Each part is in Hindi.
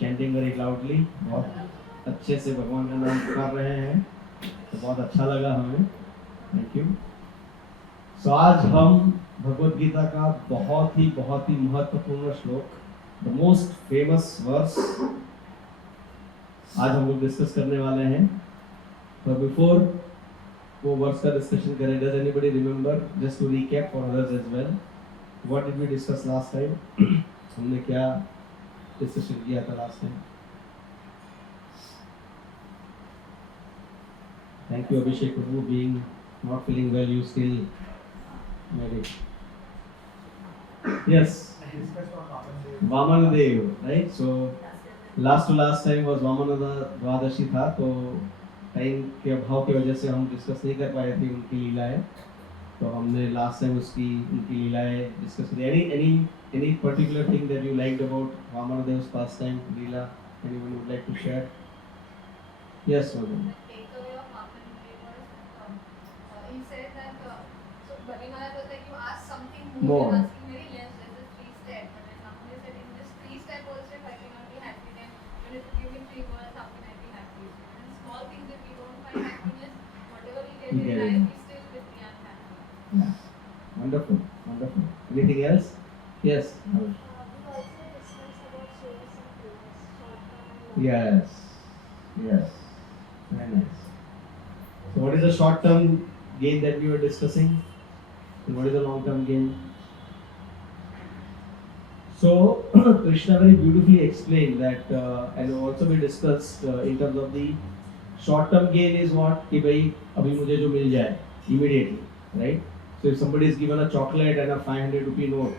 चैंटिंग वेरी लाउडली, बहुत अच्छे से भगवान का नाम पुकार रहे हैं, तो बहुत अच्छा लगा हमें। Thank you. सो आज हम भगवद गीता का बहुत ही महत्वपूर्ण श्लोक, द मोस्ट फेमस वर्स, आज हम लोग डिस्कस करने वाले हैं। पर बिफोर वो वर्स का डिस्कशन करें, does anybody remember, just to recap for others as well, what did we discuss last time? हमने क्या डिस्कशन किया था last time? Thank you, Abhishek, for being not feeling well. You still made it. Yes. Vamanadev, right? So last time was Vamanada Dwadashi था, तो टाइम के अभाव की वजह से हम डिस्कस नहीं कर पाए थे उनकी लीलाएं, तो हमने लास्ट टाइम उनकी लीलाएं डिस्कस की। Any particular thing that you liked about Vamanadev's past time Leela? Anyone would like to share? Yes, Vaman. He said that so Bharimara was like, you ask something More. you're asking very less, this is 3 step. But then Ramana said, in this 3 step also, if I cannot be happy, then even if you give me 3 words, how can I be happy? And small things, if we don't find happiness, whatever we get in life, we still will be unhappy. Yeah. Wonderful. Anything else? Yes. We also discussed about service and goals, short-term and Yes. Very nice. So what is the short-term gain that we were discussing? And what is the long-term gain? So Krishna very beautifully explained that, and also we discussed in terms of the short-term gain is what? कि भाई अभी मुझे जो मिल जाए immediately, right? So if somebody is given a chocolate and a 500 rupee note,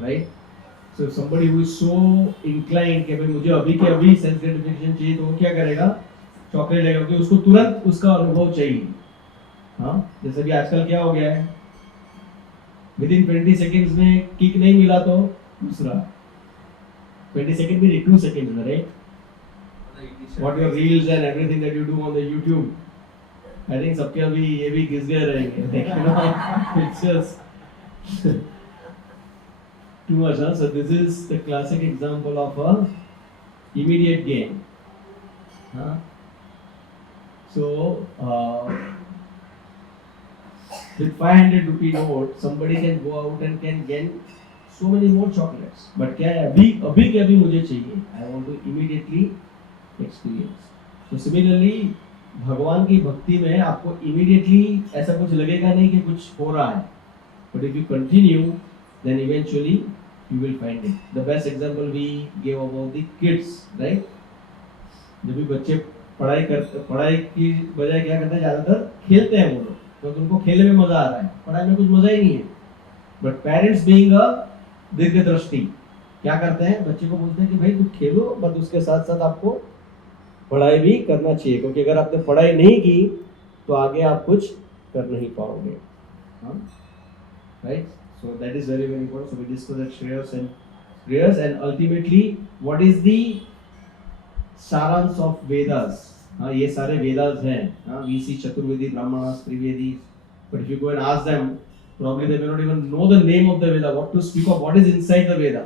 right? So if somebody who is so inclined कि भाई मुझे अभी के अभी self gratification चाहिए, तो वो क्या करेगा? चॉकलेट लेगा, क्योंकि उसको तुरंत उसका अनुभव चाहिए। हाँ, जैसे भी आजकल क्या हो गया है, विदिन 20 सेकेंड्स में किक नहीं मिला तो दूसरा 20 सेकेंड भी 2 सेकेंड्स में, right? What your reels and everything that you do on the YouTube, I think सबके अभी ये भी घिस गए रहेंगे, it's just too much. So this is the classic example of a immediate gain. So with 500 rupee note, somebody can go out and can gain so many more chocolates. But क्या है, अभी के अभी मुझे चाहिए, I want to immediately experience. So similarly, भगवान की भक्ति में आपको immediately ऐसा कुछ लगेगा नहीं कि कुछ हो रहा है, but if you continue, then eventually you will find it. The best example we gave about the kids, right? जब भी बच्चे पढ़ाई की बजाय क्या करते हैं, ज़्यादातर खेलते हैं वो लोग, क्योंकि उनको खेलने में मज़ा आ रहा है, पढ़ाई में कुछ मज़ा ही नहीं है। बट पेरेंट्स बीइंग अ दीर्घदृष्टि क्या करते हैं, बच्चे को बोलते हैं कि भाई तुम खेलो, बट उसके साथ साथ आपको पढ़ाई भी करना चाहिए, क्योंकि अगर आपने पढ़ाई नहीं की तो आगे आप कुछ कर नहीं पाओगे। Right? So that is very important. So we discussed that Shreyas and ultimately what is the सारांश ऑफ वेदास? हाँ, ये सारे वेदास हैं, हाँ, we see Chaturvedi, Brahmanas, Trivedi, but if you go and ask them, probably they may not even know the name of the Veda, what to speak of, what is inside the Veda.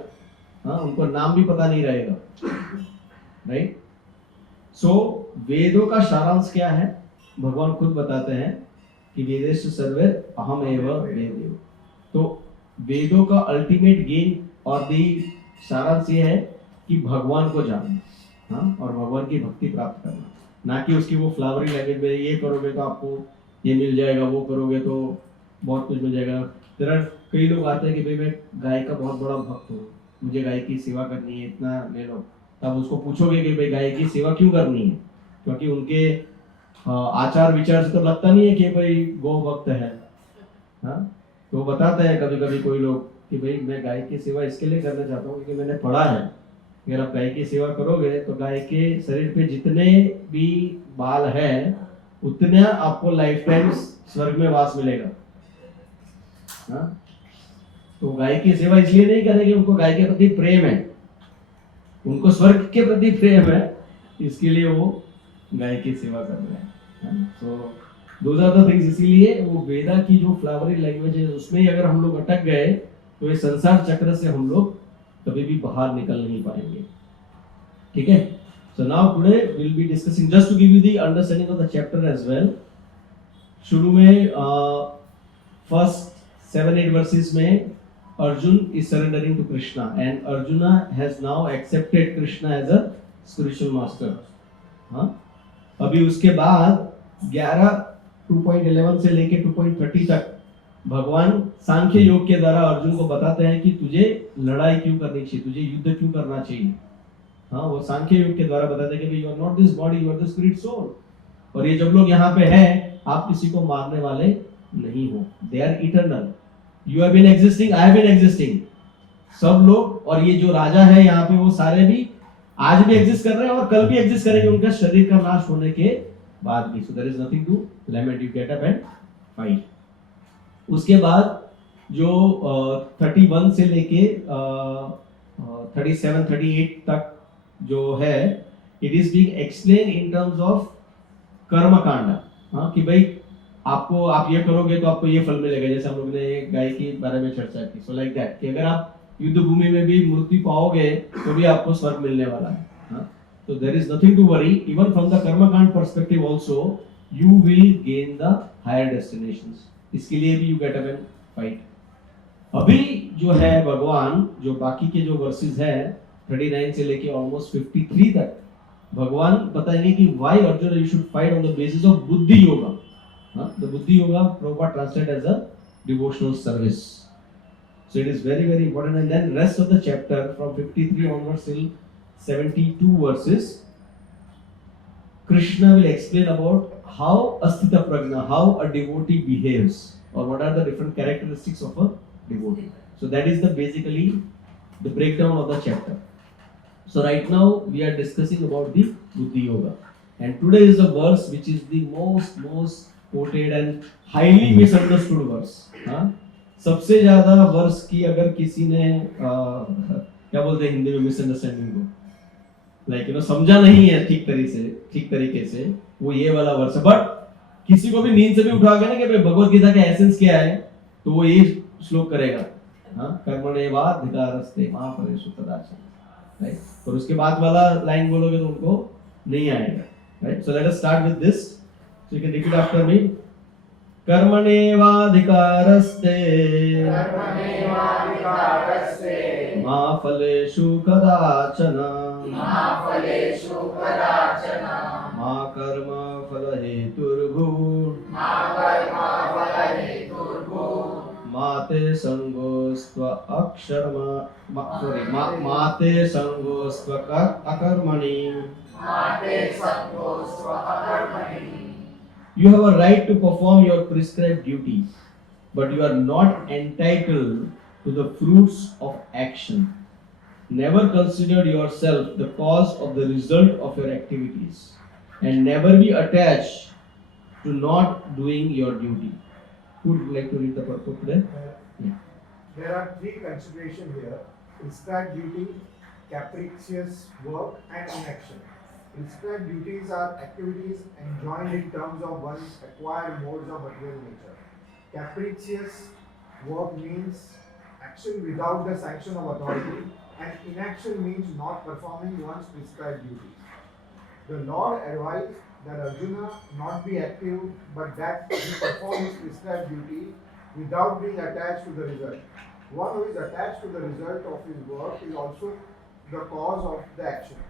हाँ, उनको नाम भी पता नहीं रहेगा, right? So वेदों का सारांश क्या है? भगवान खुद बताते हैं कि वेदेश सर्वे अहम एव वेदेव। तो वेदों का अल्टीमेट गेन और दी सारांश ये है कि भगवान को जानना, हाँ, और भगवान की भक्ति प्राप्त करना, ना कि उसकी वो फ्लावरी लैंग्वेज में ये करोगे तो आपको ये मिल जाएगा, वो करोगे तो बहुत कुछ मिल जाएगा। तेरा कई लोग आते हैं कि भाई मैं गाय का बहुत बड़ा भक्त हूँ, मुझे गाय की सेवा करनी है, इतना ले लो। तब उसको पूछोगे कि भाई गाय की सेवा क्यों करनी है, क्योंकि उनके आचार विचार से तो लगता नहीं है कि भाई गौ भक्त है। हाँ, तो बताते हैं कभी कभी कोई लोग कि भाई मैं गाय की सेवा इसके लिए करना चाहता हूँ क्योंकि मैंने पढ़ा है, अगर आप गाय की सेवा करोगे तो गाय के शरीर पे जितने भी बाल हैं उतने आपको लाइफ टाइम स्वर्ग में वास मिलेगा। हाँ, तो गाय की सेवा इसलिए नहीं करेंगे, उनको गाय के प्रति प्रेम है, उनको स्वर्ग के प्रति प्रेम है, इसके लिए वो गाय की सेवा कर रहे हैं। तो दोज आर द थिंग्स। इसीलिए वो वेदा की जो फ्लावरी लैंग्वेज है उसमें ही अगर हम लोग अटक गए तो ये संसार चक्र से हम लोग कभी भी बाहर निकल नहीं पाएंगे। ठीक है. So now today we'll be discussing, just to give you the understanding of the chapter as well. शुरू में first 7-8 verses में Arjun is surrendering to Krishna and Arjuna has now accepted Krishna as a spiritual master. हाँ. अभी उसके बाद 2.11 से लेके 2.30 तक भगवान सांख्य योग के द्वारा अर्जुन को बताते हैं कि तुझे लड़ाई क्यों करनी चाहिए, तुझे युद्ध क्यों करना चाहिए. हाँ, वो सांख्य योग के द्वारा बताते हैं कि you are not this body, you are the spirit soul. और ये जब लोग यहाँ पे हैं, आप किसी को मारने वाले नहीं हो. They are eternal. You have been existing, I have been existing. सब लोग, और ये जो राजा है यहाँ पे, वो सारे भी आज भी एग्जिस्ट कर रहे हैं और कल भी एग्जिस्ट करेंगे उनका शरीर का नाश होने के बाद भी. So there is nothing to lament, you get up and fight. उसके बाद जो 31 से लेके 37-38 तक जो है, it is being explain in terms of कर्म कांड. हाँ, कि भाई आपको, आप ये करोगे तो आपको ये फल मिलेगा. जैसे हम लोग ने गाय के बारे में चर्चा की. सो लाइक दैट, कि अगर आप युद्ध भूमि में भी मृत्यु पाओगे तो भी आपको स्वर्ग मिलने वाला है. हाँ, तो there is nothing to worry. Even from the karma kand perspective also you will gain the higher destinations. इसके लिए भी you get up and fight. अभी जो है भगवान, जो बाकी के जो वर्सेस है 39 से लेके ऑलमोस्ट 53 तक, भगवान बताएंगे कि why Arjun you should fight on the basis of buddhi yoga. The buddhi yoga proper translate as a devotional service. So it is very very important. And then rest of the chapter from 53 onwards till 72 verses, Krishna will explain about how asthita prajna, how a devotee behaves, or what are the different characteristics of a devotee. So that is the basically the breakdown of the chapter. So right now we are discussing about the buddhi yoga, and today is the verse which is the most quoted and highly misunderstood verse. सबसे ज्यादा वर्स की अगर किसी ने क्या बोलते हैं हिंदी में, मिसअंडरस्टैंडिंग को, लाइक यू नो, समझा नहीं है ठीक तरीके से, वो ये वाला वर्स है. बट किसी को भी नींद से भी उठा के ना कि भाई भगवत गीता का एसेंस क्या है, तो वो ये श्लोक करेगा. हाँ, कर्मण्येवाधिकारस्ते मा फलेषु कदाचन. राइट. और उसके बाद वाला लाइन बोलोगे तो उनको नहीं आएगा. Right. So let us start with this. So you can repeat after me. कर्मणेवाधिकारस्ते मा फलेषु कदाचन मा कर्म फलहेतुर्भूः मा ते संगोस्त्व अकर्मणि. You have a right to perform your prescribed duties, but you are not entitled to the fruits of action. Never consider yourself the cause of the result of your activities, and never be attached to not doing your duty. Who would like to read the purport today? There are three considerations here: prescribed duty, capricious work, and inaction. Prescribed duties are activities enjoined in terms of one's acquired modes of material nature. Capricious work means action without the sanction of authority, and inaction means not performing one's prescribed duties. The Lord advised that Arjuna not be active, but that he perform his prescribed duty without being attached to the result. One who is attached to the result of his work is also the cause of the action.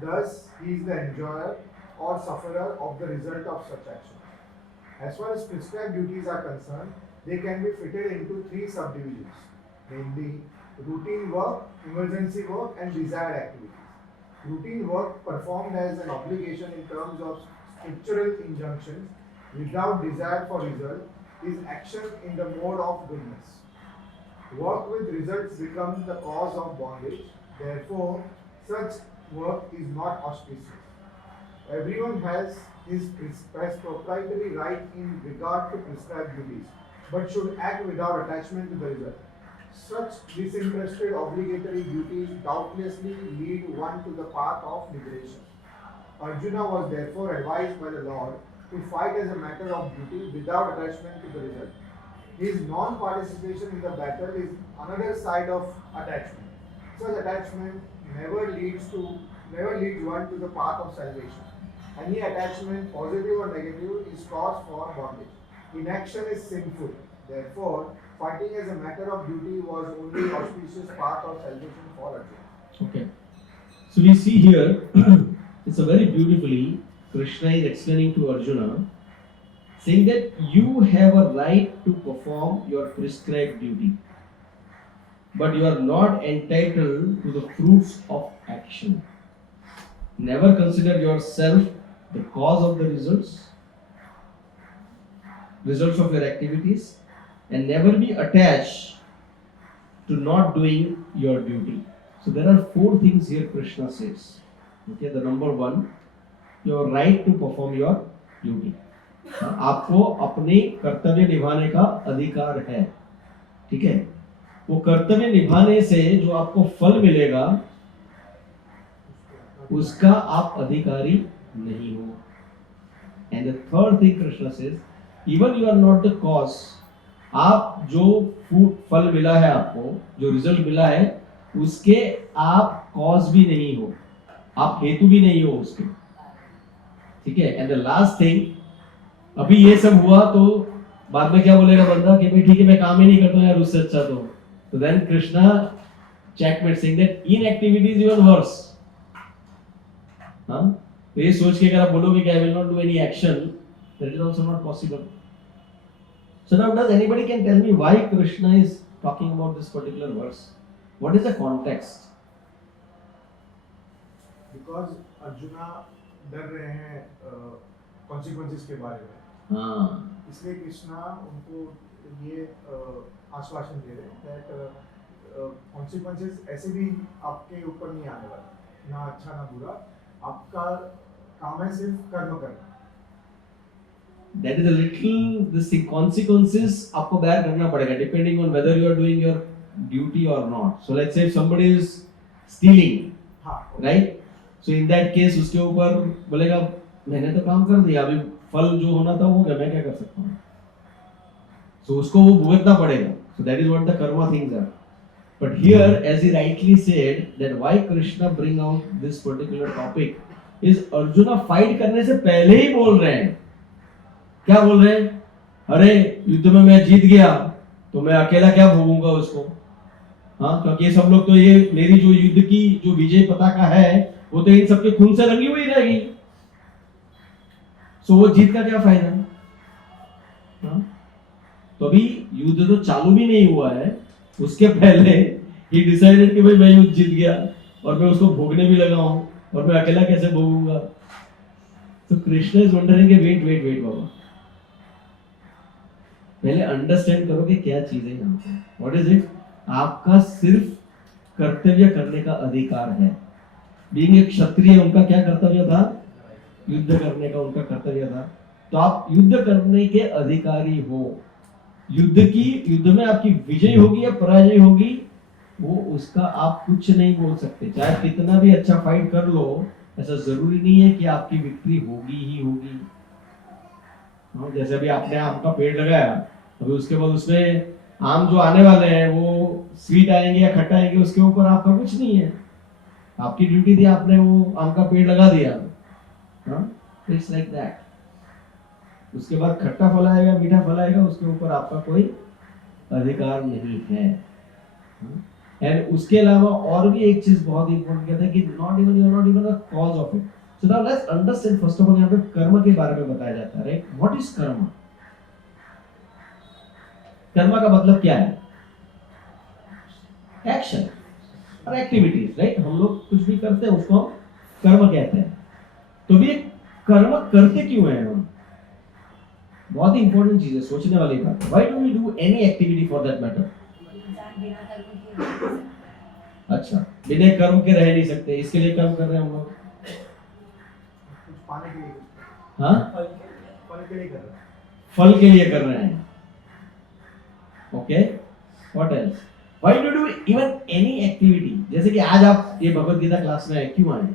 Thus, he is the enjoyer or sufferer of the result of such action. As far as prescribed duties are concerned, they can be fitted into three subdivisions, namely routine work, emergency work, and desired activities. Routine work performed as an obligation in terms of scriptural injunctions without desire for result is action in the mode of goodness. Work with results becomes the cause of bondage. Therefore, such work is not auspicious. Everyone has his proprietary right in regard to prescribed duties, but should act without attachment to the result. Such disinterested obligatory duties doubtlessly lead one to the path of liberation. Arjuna was therefore advised by the Lord to fight as a matter of duty without attachment to the result. His non-participation in the battle is another side of attachment. Such attachment never leads to never leads one to the path of salvation. Any attachment, positive or negative, is cause for bondage. Inaction is sinful. Therefore, fighting as a matter of duty was only auspicious path of salvation for Arjuna. Okay. So we see here, it's a very beautifully Krishna is explaining to Arjuna, saying that you have a right to perform your prescribed duty, but you are not entitled to the fruits of action. Never consider yourself the cause of the results of your activities, and never be attached to not doing your duty. So there are 4 things here Krishna says. Okay, the number 1, your right to perform your duty. आपको अपने कर्तव्य निभाने का अधिकार है, ठीक है? वो कर्तव्य निभाने से जो आपको फल मिलेगा उसका आप अधिकारी नहीं हो. And the third thing Krishna says, even you are not the cause. आप जो फल मिला है, आपको जो रिजल्ट मिला है, उसके आप कॉज भी नहीं हो, आप हेतु भी नहीं हो उसके, ठीक है? एंड द लास्ट थिंग, अभी ये सब हुआ तो बाद में क्या बोलेगा बंदा कि भाई ठीक है मैं काम ही नहीं करता यार, उससे अच्छा तो then Krishna checkmate saying that inactivity is even worse. हाँ, तो ये सोच के अगर आप बोलोगे कि I will not do any action, that is also not possible. So now does anybody can tell me why Krishna is talking about this particular verse? What is the context? Because Arjuna डर रहे हैं consequences के बारे में. हाँ, इसलिए कृष्णा उनको ये आश्वासन दे रहे हैं that consequences ऐसे भी आपके ऊपर नहीं आने वाले, ना अच्छा ना बुरा. आपका काम है सिर्फ कर्म करना. that is a little this consequences आपको bear करना पड़ेगा depending on whether you are doing your duty or not. So let's say if somebody is stealing, हाँ, right? So in that case उसके ऊपर बोलेगा मैंने तो काम कर दिया, अभी फल जो होना था वो गया, मैं क्या कर सकता हूँ? So उसको वो भुगतना पड़ेगा. So that is what the karma things are. But here, as he rightly said, that why Krishna bring out this particular topic is Arjuna fight करने से पहले ही बोल रहे हैं. क्या बोल रहे हैं? अरे युद्ध में मैं जीत गया तो मैं अकेला क्या भोगूंगा उसको? हाँ, क्योंकि ये सब लोग तो ये मेरी जो युद्ध की जो विजय पताका है वो तो इन सबके खून से रंगी हुई रहेगी. सो वो जीत का क्या फायदा? हाँ, तो अभी युद्ध तो चालू भी नहीं हुआ है, उसके पहले ही डिसाइडेड कि भाई मैं युद्ध जीत गया और मैं उसको भोगने भी लगा हूं और मैं अकेला कैसे भोगूंगा? तो कृष्ण इज वंडरिंग वेट बाबा, पहले अंडरस्टैंड करो कि क्या चीज है यहाँ पे. What is it? आपका सिर्फ कर्तव्य करने का अधिकार है. बीइंग एक क्षत्रिय, उनका क्या कर्तव्य था? युद्ध करने का उनका कर्तव्य था. तो आप युद्ध करने के अधिकारी हो. युद्ध में आपकी विजय होगी या पराजय होगी, वो उसका आप कुछ नहीं बोल सकते. चाहे कितना भी अच्छा फाइट कर लो, ऐसा जरूरी नहीं है कि आपकी विक्ट्री होगी ही होगी. जैसे अभी आपने आम का पेड़ लगाया, अभी उसके बाद उसमें आम जो आने वाले हैं वो स्वीट आएंगे या खट्टा आएंगे, उसके ऊपर आपका कुछ नहीं है. आपकी ड्यूटी थी, आपने वो आम का पेड़ लगा दिया. It's like that. उसके बाद खट्टा फल आएगा, मीठा फल आएगा, उसके ऊपर आपका कोई अधिकार नहीं है. एंड उसके अलावा और भी एक चीज बहुत इंपॉर्टेंट कहता है कि not even the cause of it. So now let's understand first of all यहाँ पे कर्म के बारे में बताया जाता है. राइट, व्हाट इज कर्म? कर्म का मतलब क्या है? एक्शन और एक्टिविटीज. राइट, हम लोग कुछ भी करते हैं उसको कर्म कहते हैं. तो भी कर्म करते क्यों हैं हम? बहुत ही इंपॉर्टेंट चीज है, सोचने वाली बात है. Why do we do any activity for that matter? अच्छा, बिना कर्म के रह नहीं सकते, इसके लिए कर्म कर रहे हैं हम लोग. कुछ पाने के लिए. हाँ, फल के लिए कर रहे हैं. फल के लिए कर रहे हैं. Okay, what else? Why do do even any activity? जैसे कि आज आप ये भगवत गीता क्लास में आए, क्यों आए?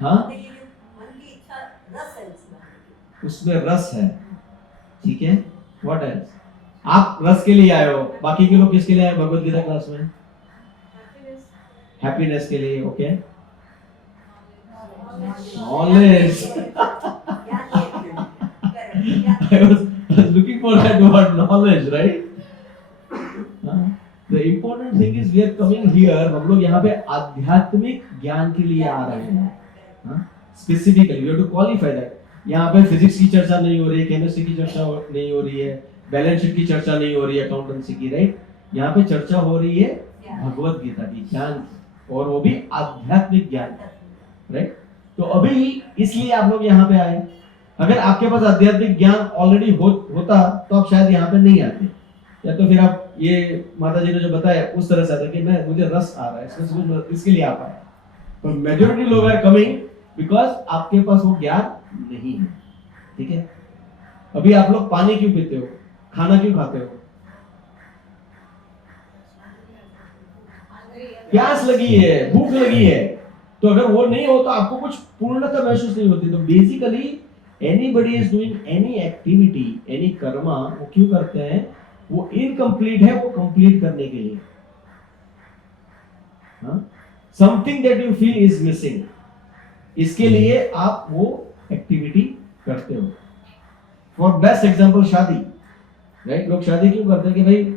हाँ, उसमें रस है. ठीक है, व्हाट एल्स? आप रस के लिए आए हो, बाकी के लोग किसके लिए आए भगवत गीता क्लास में? हैप्पीनेस के लिए, okay, knowledge. I was looking for that word knowledge, right? The important thing is we are coming here. हम लोग यहाँ पे आध्यात्मिक ज्ञान के लिए आ रहे हैं। Specifically, we have to qualify that. यहाँ पे फिजिक्स की चर्चा नहीं हो रही है, केमिस्ट्री की चर्चा नहीं हो रही है, बैलेंस शीट की चर्चा नहीं हो रही है, अकाउंटेंसी की, राइट? यहाँ पे चर्चा हो रही है भगवत गीता की, ज्ञान की, और वो भी आध्यात्मिक ज्ञान, राइट? तो अभी इसलिए आप लोग यहाँ पे आए। अगर आपके पास आध्यात्मिक ज्ञान ऑलरेडी होता तो आप शायद यहाँ पे नहीं आते, या तो फिर आप ये माता जी ने जो बताया उस तरह से आता कि मैं मुझे रस आ रहा है इसके लिए आप आए। पर मेजॉरिटी लोग आर कमिंग बिकॉज आपके पास वो ज्ञान नहीं है, ठीक है? अभी आप लोग पानी क्यों पीते हो, खाना क्यों खाते हो? प्यास लगी है, भूख लगी है। तो अगर वो नहीं हो तो आपको कुछ पूर्णता महसूस नहीं होती। तो basically anybody is doing any activity, any Karma, वो क्यों करते हैं? वो इनकम्प्लीट है, वो कंप्लीट करने के लिए। Something that you feel is missing, इसके लिए आप वो एक्टिविटी करते हो। फॉर बेस्ट एग्जांपल शादी, राइट? लोग शादी क्यों करते हैं कि भाई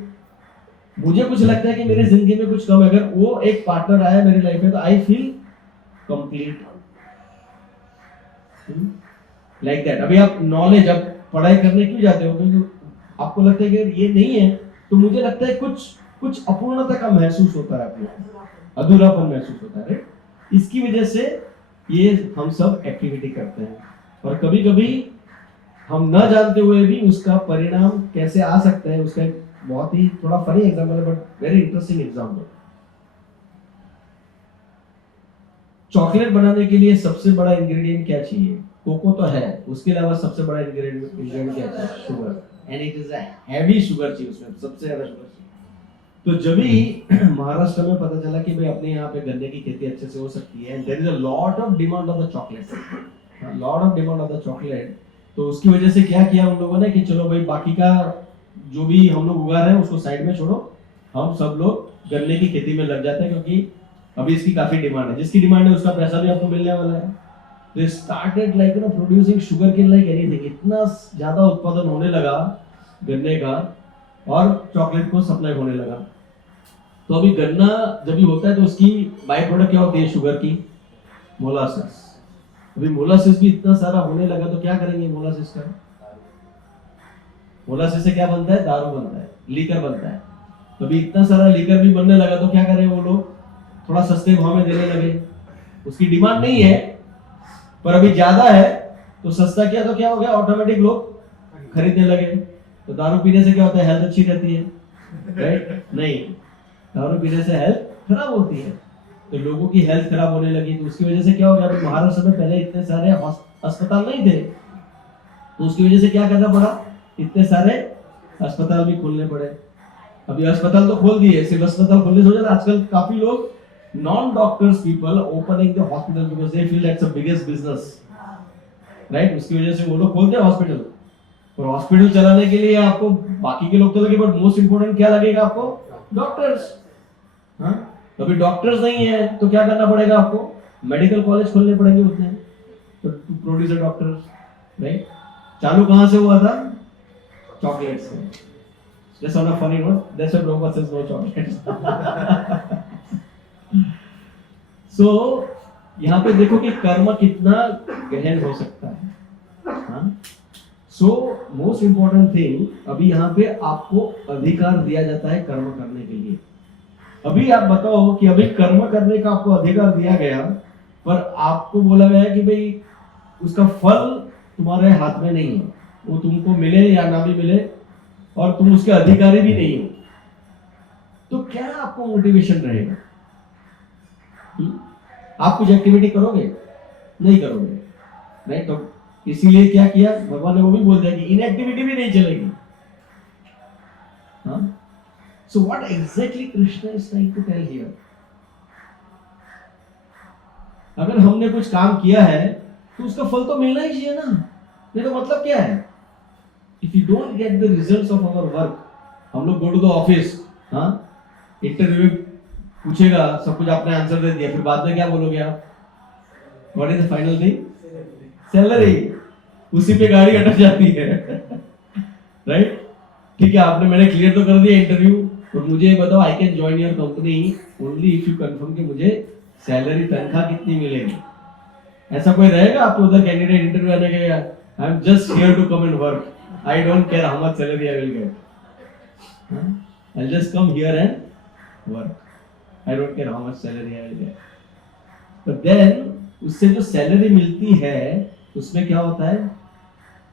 मुझे कुछ लगता है कि मेरी जिंदगी में कुछ कम है, अगर वो एक पार्टनर आया मेरी लाइफ में तो I feel complete, like that. अभी आप नॉलेज, आप पढ़ाई करने क्यों जाते हो? क्योंकि आपको लगता है कि ये नहीं है, तो मुझे लगता है कुछ अपूर्णता का महसूस होता है, आपको अधूरापन महसूस होता है, राइट? इसकी वजह से ये हम सब एक्टिविटी करते हैं। और कभी कभी हम न जानते हुए भी उसका परिणाम कैसे आ सकता है, उसका एक बहुत ही थोड़ा फनी एग्जांपल है but very interesting example. Chocolate बनाने के लिए सबसे बड़ा इंग्रेडिएंट क्या चाहिए? कोको तो है, उसके अलावा सबसे बड़ा इंग्रेडिएंट क्या है? Sugar, and it is a heavy sugar चाहिए, उसमें सबसे ज्यादा शुगर चाहिए। तो जब ही महाराष्ट्र में पता चला कि भाई अपने यहाँ पे गन्ने की खेती अच्छे से हो सकती है, and there is a lot of demand of the chocolate, lot of demand of the chocolate, तो उसकी वजह से क्या किया उन लोगों ने कि चलो भाई बाकी का जो भी हम लोग उगा रहे हैं उसको साइड में छोड़ो, हम सब लोग गन्ने की खेती में लग जाते हैं, क्योंकि अभी इसकी काफी डिमांड है, जिसकी डिमांड है उसका पैसा भी आपको मिलने वाला है। They started like producing sugarcane like anything, इतना ज्यादा उत्पादन होने लगा गन्ने का और चॉकलेट को सप्लाई होने लगा। तो अभी गन्ना जब भी होता है तो उसकी बाय प्रोडक्ट क्या होती है? शुगर की मोलासिस। अभी मोलासिस भी इतना सारा होने लगा तो क्या करेंगे मोलासिस का? मोलासिस से क्या बनता है? दारू बनता है, लीकर बनता है। तो अभी इतना सारा लीकर भी बनने लगा तो क्या करें वो लोग? थोड़ा सस्ते भाव में देने लगे। उसकी डिमांड नहीं है पर अभी ज्यादा है तो सस्ता किया तो क्या हो गया? ऑटोमेटिक लोग खरीदने लगे। तो दारू पीने से क्या होता है? हेल्थ अच्छी रहती है, राइट? नहीं, दारू पीने से हेल्थ खराब होती है। तो लोगों की हेल्थ खराब होने लगी, तो उसकी वजह से क्या हो गया? महाराष्ट्र में पहले इतने सारे अस्पताल नहीं थे, तो उसकी वजह से क्या करना पड़ा? इतने सारे अस्पताल भी खोलने पड़े। अभी अस्पताल तो खोल दिए, सिर्फ अस्पताल खोलने से हो जाता। आजकल काफी लोग non-doctors people opening the hospital because they feel that's the biggest business, right? उसकी वजह से वो लोग खोलते हैं हॉस्पिटल। और हॉस्पिटल चलाने के लिए आपको बाकी के लोग तो लगे, बट मोस्ट इंपोर्टेंट क्या लगेगा आपको? डॉक्टर्स। हाँ, अभी डॉक्टर्स नहीं है तो क्या करना पड़ेगा आपको? मेडिकल कॉलेज खोलने पड़ेंगे उतने तो प्रोड्यूसर डॉक्टर्स, राइट? चालू कहाँ से हुआ था? चॉकलेट से। Just on a funny note, that's why Prabhupada says no chocolates. So, यहाँ पे देखो कि कर्म कितना गहन हो सकता है। सो मोस्ट इंपॉर्टेंट थिंग, अभी यहाँ पे आपको अधिकार दिया जाता है कर्म करने के लिए। अभी आप बताओ कि अभी कर्म करने का आपको अधिकार दिया गया, पर आपको बोला गया कि भाई उसका फल तुम्हारे हाथ में नहीं है, वो तुमको मिले या ना भी मिले, और तुम उसके अधिकारी भी नहीं हो, तो क्या आपको मोटिवेशन रहेगा? आप कुछ एक्टिविटी करोगे? नहीं करोगे, राइट? तो इसीलिए क्या किया भगवान ने? वो भी बोल दिया कि इनएक्टिविटी भी नहीं चलेगी। So what exactly Krishna is trying to tell here? अगर हमने कुछ काम किया है तो उसका फल तो मिलना ही चाहिए ना। नहीं तो मतलब क्या है? If you don't get the results of our work, हम लोग go to the office, interview पूछेगा, सब कुछ आपने आंसर दे दिया, फिर बाद में क्या बोलोगे आप? What is the final thing? Salary. उसी पे गाड़ी अटक जाती है। राइट? ठीक है, आपने मैंने क्लियर तो कर दिया इंटरव्यू, और मुझे ये बताओ, I can join your company only if you confirm कि मुझे सैलरी, तनख्वाह कितनी मिलेगी। ऐसा कोई रहेगा आपको उधर कैंडिडेट इंटरव्यू आने के, I am just here to come and work, I don't care how much salary I will get, I just come here and work, I don't care how much salary I will get. But then उससे जो सैलरी मिलती है उसमें क्या होता है?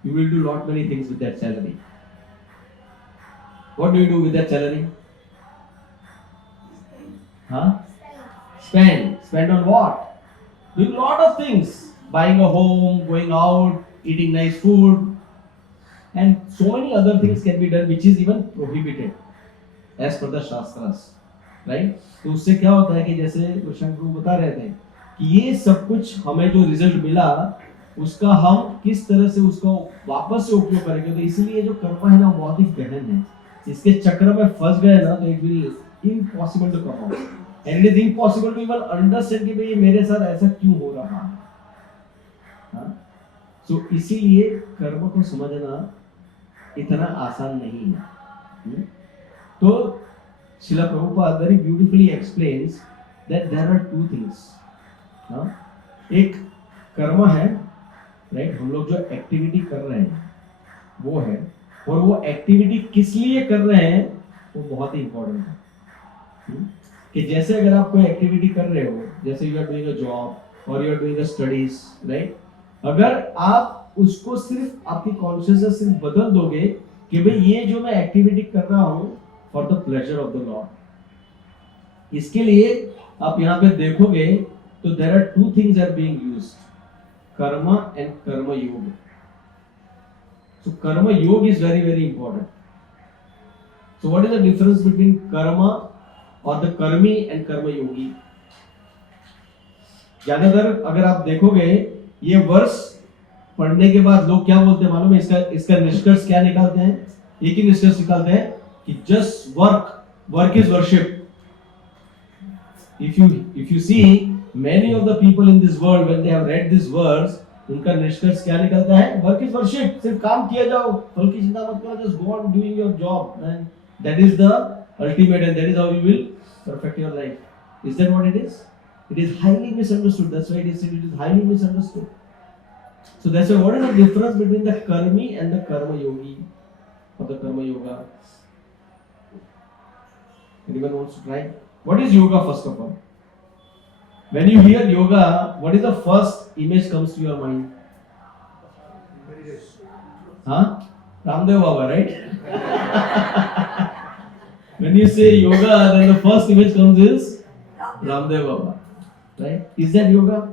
You will do lot many things with that salary. What do you do with that salary? हाँ, spend on what? Doing lot of things, buying a home, going out, eating nice food, and so many other things can be done which is even prohibited as per the shastras, right? तो उससे क्या होता है कि जैसे प्रशांत प्रभु बता रहे थे कि ये सब कुछ हमें जो रिजल्ट मिला उसका हम किस तरह से उसको वापस से उपयोग करेंगे। तो इसलिए जो कर्म है ना बहुत ही गहन है, इसके चक्र में फंस गए ना तो it will impossible to come out, and it is impossible to even understand कि भाई मेरे साथ ऐसा क्यों हो रहा है। सो इसीलिए कर्म को समझना इतना आसान नहीं है। तो Srila Prabhupada very beautifully explains that there are two things. एक कर्म है, राइट, हम लोग जो एक्टिविटी कर रहे हैं वो है, और वो एक्टिविटी किस लिए कर रहे हैं वो बहुत ही इंपॉर्टेंट है। कि जैसे अगर आप कोई एक्टिविटी कर रहे हो, जैसे you are doing a job और you are doing a studies, right, अगर आप उसको सिर्फ आपकी कॉन्शियसनेस सिर्फ बदल दोगे कि भाई ये जो मैं एक्टिविटी कर रहा हूं for the pleasure of the lord, इसके लिए आप यहाँ पे देखोगे तो there are two things are being used, karma and karma yoga. So karma yoga is very very important. So what is the difference between karma और द कर्मी एंड कर्म योगी? ज्यादातर अगर आप देखोगे ये वर्ष पढ़ने के बाद लोग क्या बोलते हैं मालूम है? इसका निष्कर्ष क्या निकालते हैं? एक ही निष्कर्ष निकालते हैं कि just work is worship. If you see many of the people in this world when they have read this verse, उनका निष्कर्ष क्या निकलता है? Work is worship. सिर्फ काम किया जाओ, फल की चिंता मत करो, just go on doing your job, and that is the ultimate, and that is how you will perfect your life. Is that what it is? It is highly misunderstood. That's why it is said it is highly misunderstood. So that's why what is the difference between the karmi and the karma yogi or the karma yoga? Anyone wants to try? What is yoga first of all? When you hear yoga, what is the first image comes to your mind? Huh? Ramdev Baba, right? When you say yoga, then the first image comes is Ramdev Baba, right? Is that yoga?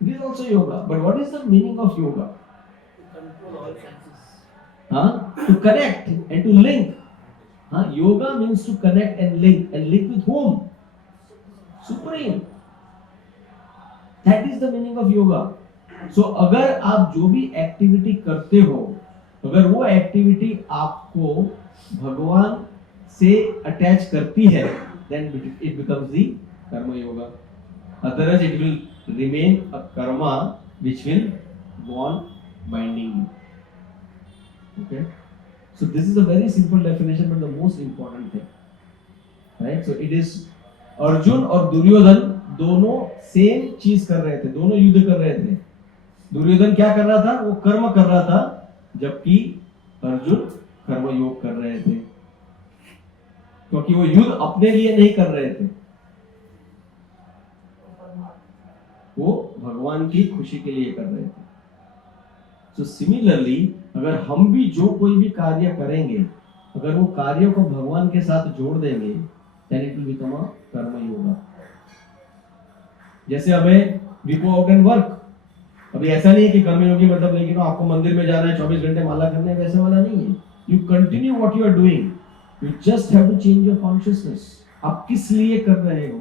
It is also yoga. But what is the meaning of yoga? To control all senses. To connect and to link. Yoga means to connect and link with whom? Supreme. That is the meaning of yoga. So अगर आप जो भी एक्टिविटी करते हो, अगर वो एक्टिविटी आपको भगवान से अटैच करती है, then it becomes the karma yoga. Otherwise it will remain a karma which will go on binding you. Okay? So this is a very simple definition but the most important thing. Right? So it is Arjun और दुर्योधन दोनों सेम चीज कर रहे थे, दोनों युद्ध कर रहे थे। दुर्योधन क्या कर रहा था? वो कर्म कर रहा था, जबकि अर्जुन कर्म योग कर रहे थे, क्योंकि वो युद्ध अपने लिए नहीं कर रहे थे, वो भगवान की खुशी के लिए कर रहे थे। So similarly, अगर हम भी जो कोई भी कार्य करेंगे, अगर वो कार्य को भगवान के साथ जोड़ देंगे, then it will become a karma yoga. जैसे हमें we go out and work, अभी ऐसा नहीं है कि कर्म योगी मतलब लेकिन आपको मंदिर में जाना है 24 घंटे माला करने, वैसे वाला नहीं है। You continue what you are doing, you just have to change your consciousness. आप किस लिए कर रहे हो?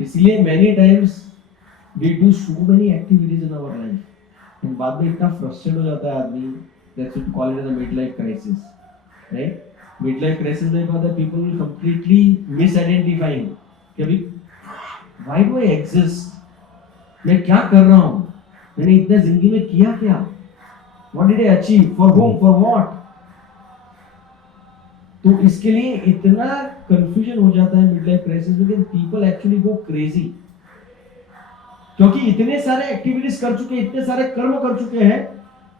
इसलिए many times we do so many activities in our life, and बाद में इतना frustrated हो जाता है आदमी, that's what we call it as a midlife crisis, right? Mid life crisis में क्या होता है, people will completely miss identifying कि अभी व्हाई डू आई एग्जिस्ट, मैं क्या कर रहा हूं, मैंने इतने जिंदगी में किया क्या, what did I achieve, for home, for what. तो इसके लिए इतना कंफ्यूजन हो जाता है मिड लाइफ क्राइसिस में कि पीपल एक्चुअली गो क्रेजी, क्योंकि इतने सारे एक्टिविटीज कर चुके हैं, इतने सारे कर्म कर चुके हैं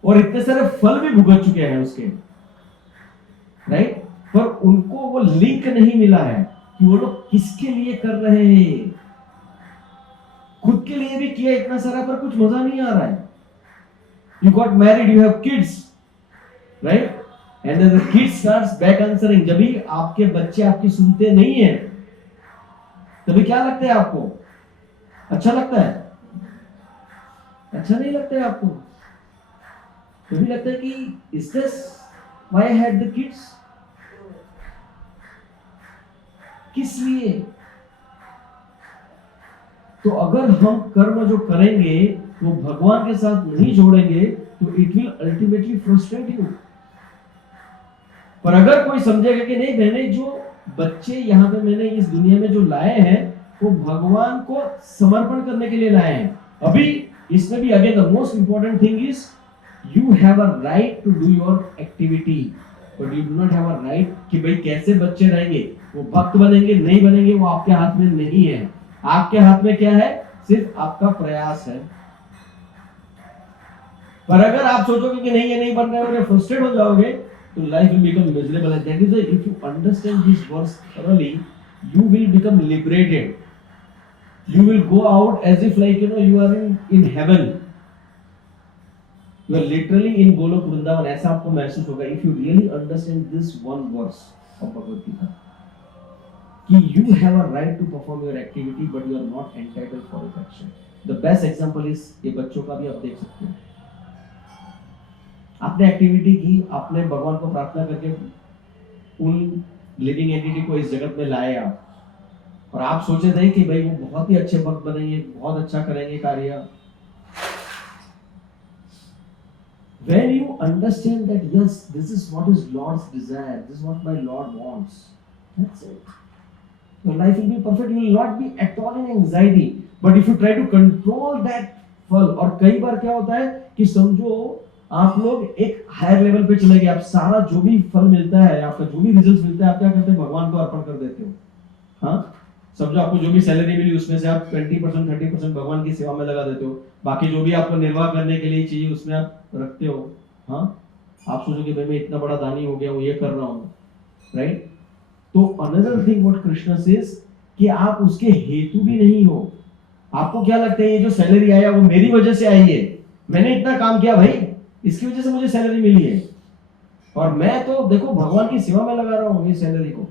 और इतने सारे फल भी भुगत चुके हैं उसके, राइट। पर उनको वो लिंक नहीं मिला है कि वो लोग किसके लिए कर रहे हैं। खुद के लिए भी किया इतना सारा पर कुछ मजा नहीं आ रहा है। You got married, you have kids, right? And then the kid starts back answering. जब भी आपके बच्चे आपकी सुनते नहीं हैं, तभी क्या लगता है आपको? अच्छा लगता है? अच्छा नहीं लगता है आपको? तभी लगता है कि is this why I had the kids? किस लिए? तो अगर हम कर्म जो करेंगे वो भगवान के साथ नहीं जोड़ेंगे तो it will ultimately frustrate you. पर अगर कोई समझेगा कि नहीं, मैंने जो बच्चे यहाँ पे मैंने इस दुनिया में जो लाए हैं वो भगवान को समर्पण करने के लिए लाए हैं। अभी इसमें भी again the most important thing is you have a right to do your activity, but you do not have a right कि भाई कैसे बच्चे रहेंगे, वो भक्त बनेंगे नहीं बनेंगे वो आपके हाथ में नहीं है। आपके हाथ में क्या है? सिर्फ आपका प्रयास है। पर अगर आप सोचोगे कि नहीं ये नहीं बन रहा है और फ्रस्ट्रेट हो जाओगे तो life will become miserable. And that is why if you understand this verse thoroughly you will become liberated. You will go out as if like you are in heaven. You are literally in Golok Vrindavan. ऐसा आपको महसूस होगा if you really understand this one verse of Bhagavad Gita कि you have a right to perform your activity but you are not entitled for affection. The best example is ये बच्चों का भी आप देख सकते हैं। आपने एक्टिविटी की, आपने भगवान को प्रार्थना करके उन लिविंग एंटिटी को इस जगत में लाए आप, और आप सोचे थे कि भाई वो बहुत ही अच्छे भक्त बनेंगे, बहुत अच्छा करेंगे कार्य। When you understand that yes, this is what is Lord's desire, this is what my Lord wants, that's it. Your life will be perfect. You will not be at all in anxiety. But if you try to control that फल, और कई बार क्या होता है कि समझो आप लोग एक हायर लेवल पे चले गए, आप सारा जो भी फल मिलता है, आपका जो भी रिजल्ट मिलता है, आप क्या करते हैं? भगवान को अर्पण कर देते हो। हाँ, समझो आपको जो भी सैलरी मिली उसमें से आप 20% 30% भगवान की सेवा में लगा देते हो, बाकी जो भी आपको निर्वाह करने के लिए चाहिए उसमें आप रखते हो। हाँ, आप सोचो कि भाई मैं इतना बड़ा दानी हो गया हूँ, ये कर रहा हूँ, राइट। तो another thing what Krishna says कि आप उसके हेतु भी नहीं हो। आपको क्या लगता है ये जो सैलरी आया वो मेरी वजह से आई है, मैंने इतना काम किया भाई, इसकी वजह से मुझे सैलरी मिली है, और मैं तो देखो भगवान की सेवा में लगा रहा हूँ ये सैलरी को।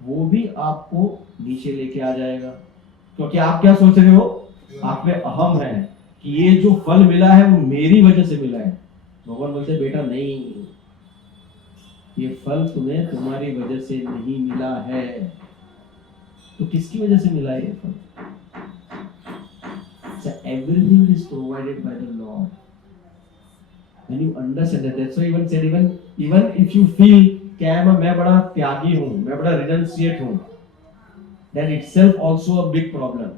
वो भी आपको नीचे लेके आ जाएगा, क्योंकि आप क्या सोच रहे हो? आप में अहम है कि ये जो फल मिला है वो मेरी वजह से मिला है। भगवान बोलते बेटा नहीं, ये फल तुम्हें तुम्हारी वजह से नहीं मिला है, तो किसकी वजह से मिला है ये फल? So everything is provided by the Lord. When you understand that, that's why even said even if you feel कि मैं बड़ा त्यागी हूँ, मैं बड़ा renunciate हूँ, that itself also a big problem.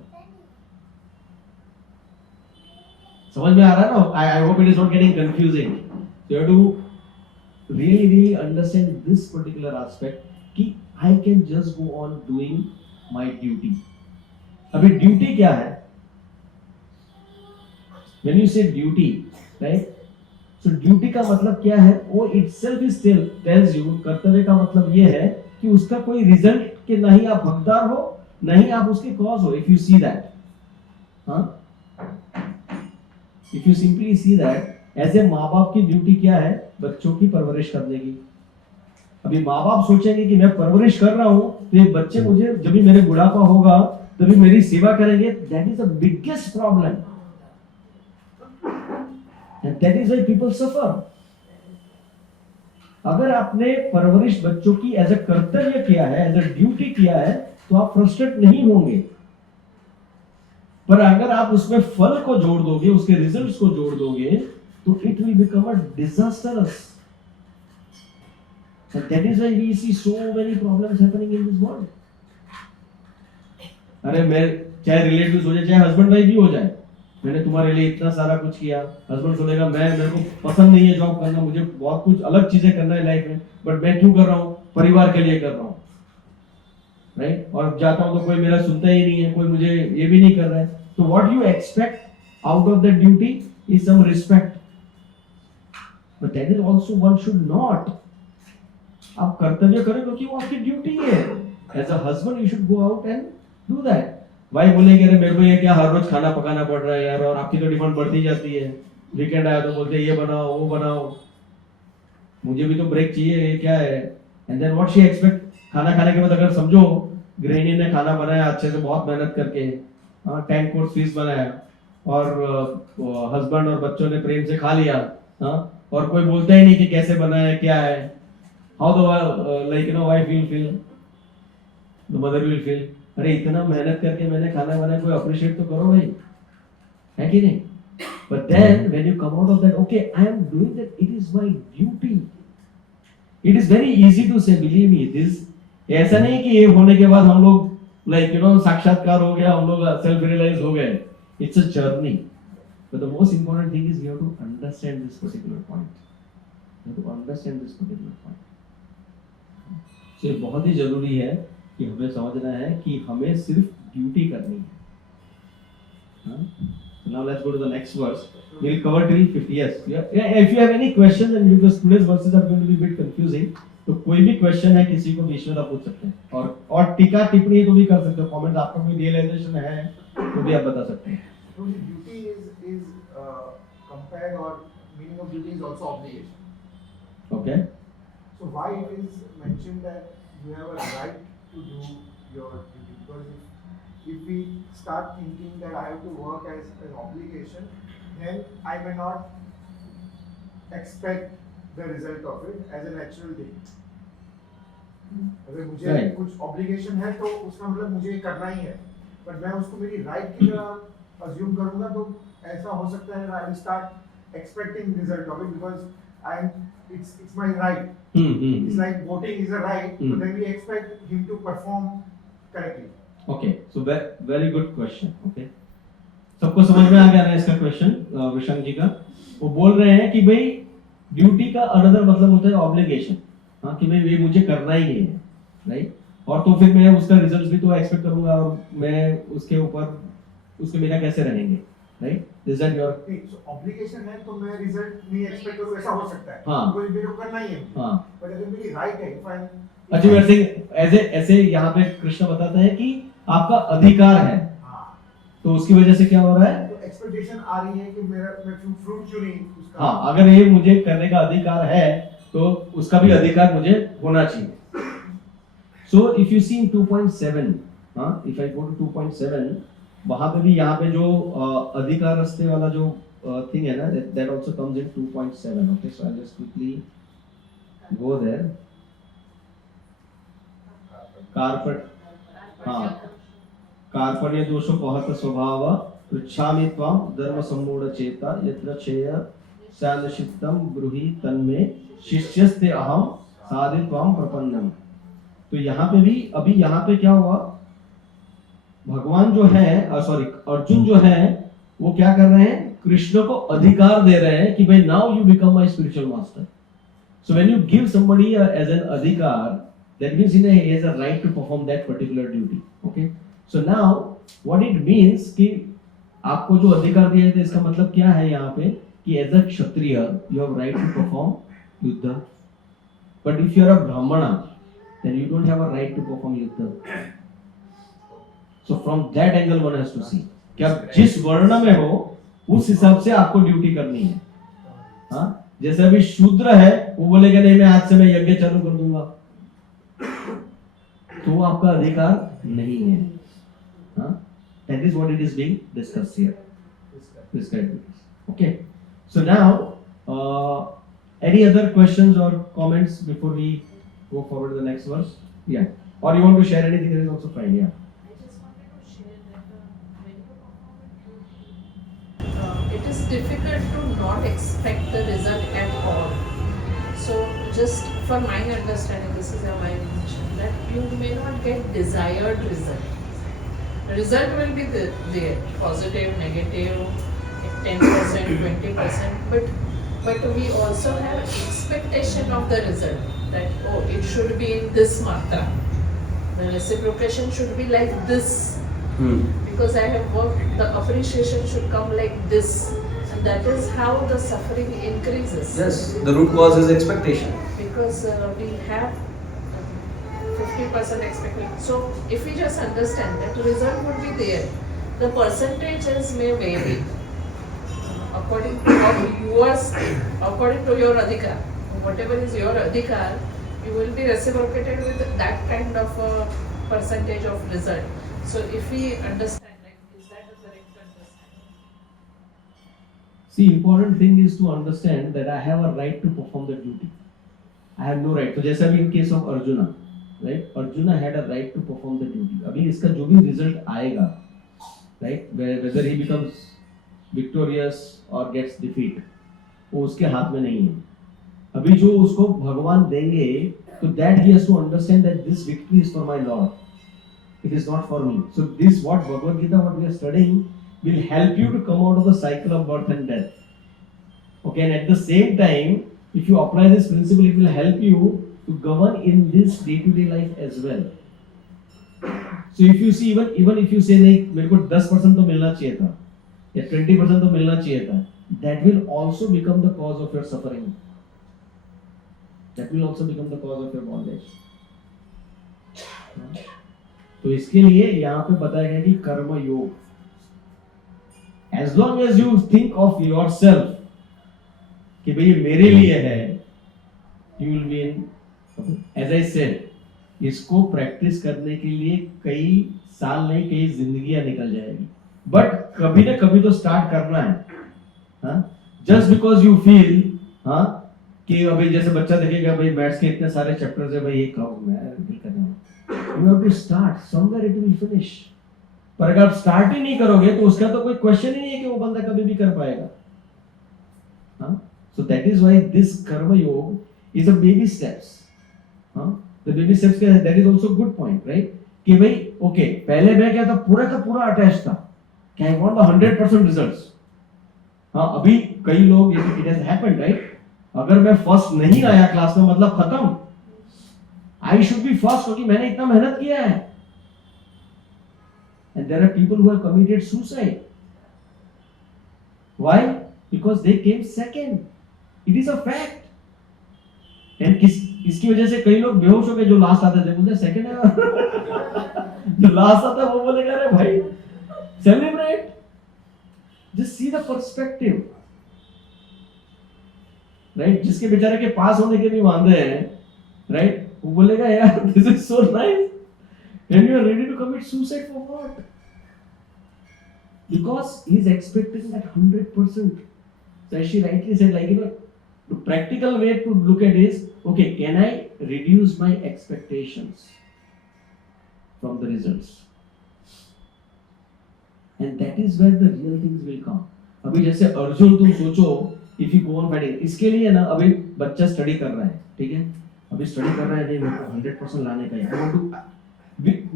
समझ में आ रहा है ना? I hope it is not getting confusing. So you have to really understand this particular aspect कि I can just go on doing my duty. अभी ड्यूटी क्या है? When you say duty, right? So duty का मतलब क्या है? वो itself is tells you, कर्तव्य का मतलब ये है कि उसका कोई रिजल्ट कि नहीं आप हकदार हो, नहीं आप उसके कॉज हो। If you see that, हाँ? If you simply see that, ऐसे माँ बाप की ड्यूटी क्या है? बच्चों की परवरिश करने की। अभी माँ बाप सोचेंगे कि मैं परवरिश कर रहा हूँ तो ये बच्चे मुझे जब भी मेरे बुढ़ापा होगा तभी मेरी सेवा करेंगे। That is the biggest problem. And that is why people suffer. अगर आपने परवरिश बच्चों की एज अ कर्तव्य किया है, एज अ ड्यूटी किया है, तो आप फ्रस्ट्रेट नहीं होंगे। पर अगर आप उसमें फल को जोड़ दोगे, उसके रिजल्ट्स को जोड़ दोगे, तो it will become a disastrous. And that is why we see so many problems happening in this world. अरे मैं चाहे रिलेटिव्स हो जाए, चाहे हस्बैंड वाइफ भी हो जाए, मैंने तुम्हारे लिए इतना सारा कुछ किया, हस्बैंड सुनेगा मेरे को पसंद नहीं है जॉब करना, मुझे बहुत कुछ अलग चीजें करना है लाइफ में, बट मैं क्यों कर रहा हूँ? परिवार के लिए कर रहा हूँ, राइट? और जाता हूँ तो कोई मेरा सुनता ही नहीं है, कोई मुझे ये भी नहीं कर रहा है. तो what you expect out of that duty is some respect, but that is also one should not. आप कर्तव्य करें क्योंकि वो आपकी ड्यूटी है. As a husband you should go out and do that. Wife बोलेगी अरे मेरे को ये क्या हर रोज खाना पकाना पड़ रहा है यार, और आपकी तो डिमांड बढ़ती जाती है, वीकेंड आया तो बोलते हैं ये बनाओ वो बनाओ, मुझे भी तो ब्रेक चाहिए, ये क्या है? And then what she expect, खाना खाने के बाद अगर समझो गृहिणी ने खाना बनाया अच्छे से बहुत मेहनत करके, 10 कोर्स फीस बनाया, और हस्बैंड और बच्चों ने प्रेम से खा लिया, और कोई बोलता ही नहीं कि कैसे बनाया है क्या है, how the like you know wife will feel, the mother will feel, अरे इतना मेहनत करके मैंने खाना बनाया, कोई अप्रिशिएट तो करो भाई, है कि नहीं? But then when you come out of that, okay, I am doing that, it is my duty. It is very easy to say, believe me, this ऐसा नहीं कि ये होने के बाद हम लोग लाइक यू नो साक्षात्कार हो गया, हम लोग सेल्फ रियलाइज हो गए. It's a journey. But the most important thing is you have to understand this particular point. You have to understand this particular point. So ये बहुत ही जरूरी है कि हमें समझना है कि हमें सिर्फ ड्यूटी करनी है. So now let's go to the next verse. We'll cover till 50. Yes. Yeah. If you have any questions, and because today's verses are going to be a bit confusing, तो कोई भी क्वेश्चन है किसी को बीच में आप पूछ सकते हैं, और टीका टिप्पणी तो भी कर सकते हो, कमेंट आपका कोई रियलाइजेशन है तो भी आप बता सकते हैं. So the duty is compared, or meaning of duty is also obligation. Okay. So why it is mentioned that you have a right to do your duty? Because if we start thinking that I have to work as an obligation, then I may not expect the result of it as a natural thing. अगर मुझे Right. कुछ obligation है तो उसका मतलब मुझे ये करना ही है, but मैं उसको मेरी right की तरह assume करूँगा तो ऐसा हो सकता है I will start expecting result of it because it's my right. It's like voting is a right, so then we expect him to perform correctly. Okay. So very good question. Okay. सबको समझ में आ गया ना इसका क्वेश्चन विशांक जी का? वो बोल रहे हैं कि भाई ड्यूटी का अनदर मतलब होता है ऑब्लिगेशन, हाँ, कि भाई ये मुझे करना ही है, राइट? और तो फिर मैं उसका रिजल्ट भी तो एक्सपेक्ट करूंगा, और मैं उसके ऊपर उसके बिना कैसे रहेंगे, right? Is that your? So obligation है तो मैं result नहीं expect करूँ, ऐसा हो सकता है, हाँ. कोई मेरे को करना ही है, हाँ. but अगर मेरी right है, if I'm अच्छा, वी आर सेइंग ऐसे यहाँ पे कृष्ण बताता है कि आपका अधिकार है, हाँ, तो उसकी वजह से क्या हो रहा है? तो expectation आ रही है कि मैं fruit क्यों नहीं उसका, हाँ, अगर ये मुझे करने का अधिकार है तो उसका भी अधिकार मुझे होना चाहिए. सो इफ यू सी इन 2.7, हाँ, इफ आई गो टू 2.7, वहां पे भी यहाँ पे जो अधिकार रस्ते वाला जो थिंग है ना, that also comes in 2.7. Okay, so I just quickly go there. कार्पण्य दोषो कहत स्वभाव पृच्छामि त्वां धर्म सम्मूढ़ चेता यत्र चेय सालशित्तम ब्रूहि तन्मे शिष्यस्ते अहम साधित्वां प्रपन्नम. तो यहाँ पे भी अभी यहाँ पे क्या हुआ, भगवान जो है सॉरी अर्जुन जो है वो क्या कर रहे हैं, कृष्ण को अधिकार दे रहे हैं कि भाई now you become my spiritual master. So when you give somebody as an adhikar, that means he has a right to perform that particular duty. Okay, so now what it means कि आपको जो अधिकार दिया जाता है इसका मतलब क्या है यहाँ पे कि as a Kshatriya you have right to perform युद्ध, but if you are a brahmana then you don't have a right to perform युद्ध. So from that angle one has to see कि आप जिस वर्ण में हो उस हिसाब से आपको ड्यूटी करनी है. हाँ, जैसे अभी शूद्र है वो बोलेगा नहीं मैं आज से मैं यज्ञ चालू कर दूंगा, तो वो आपका अधिकार नहीं है. हाँ, that is what it is being discussed here. Described. Okay. So now, any other questions or comments before we go forward to the next verse? Yeah. Or you want to share anything? That is also fine. Yeah. I just wanted to share that when you perform a duty, it is difficult to not expect the result at all. So just for my understanding, this is how I mentioned that you may not get desired result. The result will be there, positive, negative, 10%, 20%, but we also have expectation of the result that oh, it should be in this matra. The reciprocation should be like this. Because I have worked, the appreciation should come like this, and that is how the suffering increases. Yes, the root cause is expectation. Because we have 50% expectation. So if we just understand that the result would be there, the percentages may vary according to what yours, according to your adhikar. Whatever is your adhikar, you will be reciprocated with that kind of a percentage of result. So if we understand, like, is that a correct understanding? See, important thing is to understand that I have a right to perform the duty. I have no right. So जैसा भी in case of Arjuna, right? Arjuna had a right to perform the duty. अभी इसका जो भी result आएगा, right? Whether he becomes victorious or gets defeat, वो उसके हाथ में नहीं है. अभी जो उसको भगवान देंगे, तो that he has to understand that this victory is for my Lord. It is not for me. So this what Bhagavad Gita, what we are studying, will help you to come out of the cycle of birth and death. Okay, and at the same time, if you apply this principle, it will help you to govern in this day-to-day life as well. So if you see, even if you say नहीं मेरे को 10% तो मिलना चाहिए था, या 20% तो मिलना चाहिए था, that will also become the cause of your suffering. That will also become the cause of your bondage. तो इसके लिए यहाँ पे बताया गया कि कर्म योग, as long as you think of yourself कि भाई ये मेरे लिए है, you will be in, as I said, इसको प्रैक्टिस करने के लिए कई साल नहीं कई जिंदगियां निकल जाएगी, बट कभी ना कभी तो स्टार्ट करना है. हाँ, जस्ट बिकॉज यू फील हाँ कि अभी जैसे बच्चा देखेगा भाई मैथ्स के इतने सारे चैप्टर्स है, भाई ये कब मैं डील करना, you have to start somewhere, it will finish. पर अगर आप स्टार्ट ही नहीं करोगे तो उसका तो कोई क्वेश्चन ही नहीं है कि वो बंदा कभी भी कर पाएगा. हाँ, so that is why this karma yoga is a baby steps. हाँ, the baby steps का that is also good point, right? कि भाई okay, पहले मैं क्या था, पूरा का पूरा अटैच था कि I want the 100% results. हाँ, अभी कई लोग it has happened, right? अगर मैं फर्स्ट नहीं आया क्लास में मतलब खत्म. I should be first क्योंकि मैंने इतना मेहनत किया है. And there are people who have committed suicide. Why? Because they came second. It is a fact. And इसकी वजह से कई लोग बेहोश हो गए जो लास्ट आते थे, बोलते सेकंड है. जो लास्ट आता वो बोलेगा अरे भाई celebrate. Just see the perspective. Right? जिसके बेचारे के पास होने के भी वांदे हैं, right? वो बोलेगा यार this is so nice, and you are ready to commit suicide for what? Because he is expecting that 100%. So as she rightly said, like, you know, the practical way to look at is, okay, can I reduce my expectations from the results? And that is where the real things will come. अभी जैसे अर्जुन तुम सोचो, if you go on fighting, इसके लिए ना अभी बच्चा स्टडी कर रहा है, ठीक है? अभी स्टडी कर रहा है, नहीं मेरे को 100% लाने का है. I want to,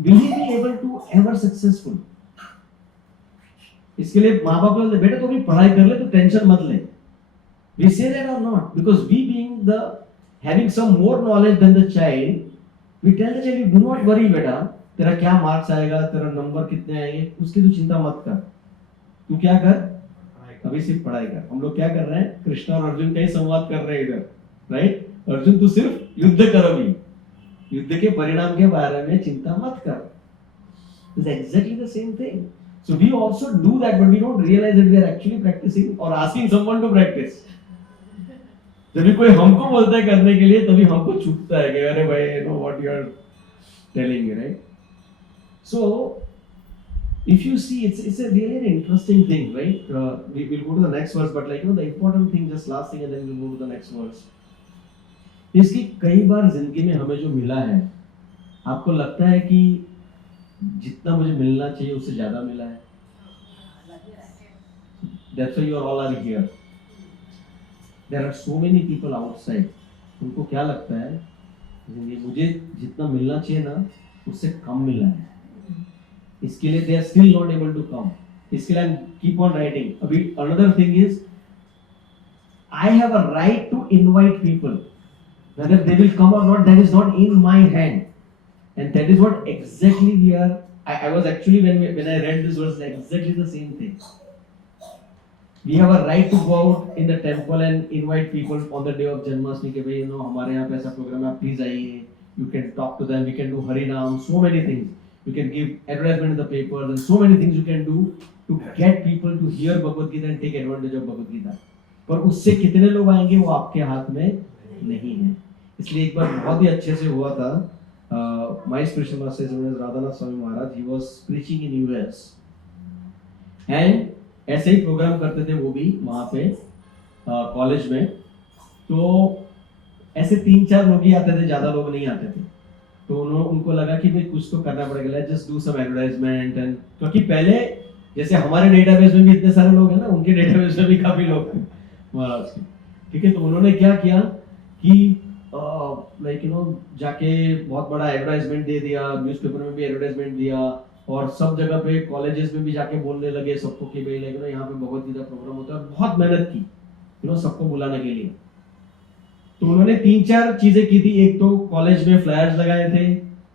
will he be able to ever successful? इसके लिए माँ बाप बोलते बेटा तो भी पढ़ाई कर ले, तो टेंशन मत ले. We say that or not? Because we being the having some more knowledge than the child, we tell the child, do not worry बेटा, तेरा क्या मार्क्स आएगा, तेरा नंबर कितने आएंगे, उसकी तू चिंता मत कर. तू क्या कर, अभी सिर्फ पढ़ाई कर. हम लोग क्या कर रहे हैं, कृष्ण और अर्जुन का ही संवाद कर रहे हैं इधर, राइट? अर्जुन तू सिर्फ युद्ध कर, अभी युद्ध के परिणाम के बारे में चिंता मत कर. It's exactly the same thing. So we also do that, but we don't realize that we are actually practicing or asking someone to practice. जब कोई हमको बोलता है करने के लिए, तभी हमको छूटता है कि अरे भाई, you know what you are telling me, right? So if you see, it's a really interesting thing, right? We will go to the next verse, but like, you know, the important thing, just last thing, and then we'll move to the next verse. इसकी कई बार जिंदगी में हमें जो मिला है, आपको लगता है कि जितना मुझे मिलना चाहिए उससे ज्यादा मिला है. That's why you all are here. There are so many people outside उनको क्या लगता है ये मुझे जितना मिलना चाहिए ना उससे कम मिल रहा है, इसके लिए they are still not able to come, इसके लिए कीप ऑन राइटिंग. अभी another thing is I have a right to invite people. Whether they will come or not, that is not in my hand. And that is what exactly we are. I was actually when I read this verse exactly the same thing. We have a right to go out in the temple and invite people on the day of Janmashtami कि भाई हमारे यहाँ पे ऐसा प्रोग्राम है, आप प्लीज आइए. You can talk to them. We can do Harinam. So many things. You can give advertisement in the papers and so many things you can do to get people to hear Bhagavad Gita and take advantage of Bhagavad Gita. पर उससे कितने लोग आएंगे वो आपके हाथ में नहीं है. इसलिए एक बार बहुत ही अच्छे से हुआ था. My spiritual master is Radhanath Swami Maharaj. He was preaching in US. And ऐसे ही प्रोग्राम करते थे वो भी वहाँ पे कॉलेज में. तो ऐसे 3-4 लोग ही आते थे, ज़्यादा लोग नहीं आते थे. तो उनको लगा कि भाई कुछ तो करना पड़ेगा, let's just do some advertisement. And क्योंकि पहले जैसे हमारे डेटाबेस में भी इतने सारे लोग हैं ना, उनके डेटाबेस में भी काफ़ी लोग थे महाराज के. ठीक है, तो उन्होंने क्या किया कि लाइक जाके बहुत बड़ा एडवर्टाइजमेंट दे दिया, न्यूज़पेपर में भी एडवर्टाइजमेंट दिया और सब जगह पे कॉलेजेस में भी जाके बोलने लगे सबको कि भाई लाइक यहाँ पे भगवत गीता प्रोग्राम होता है. बहुत मेहनत की सबको बुलाने के लिए. तो उन्होंने 3-4 चीजें की थी. एक तो कॉलेज में फ्लायर्स लगाए थे,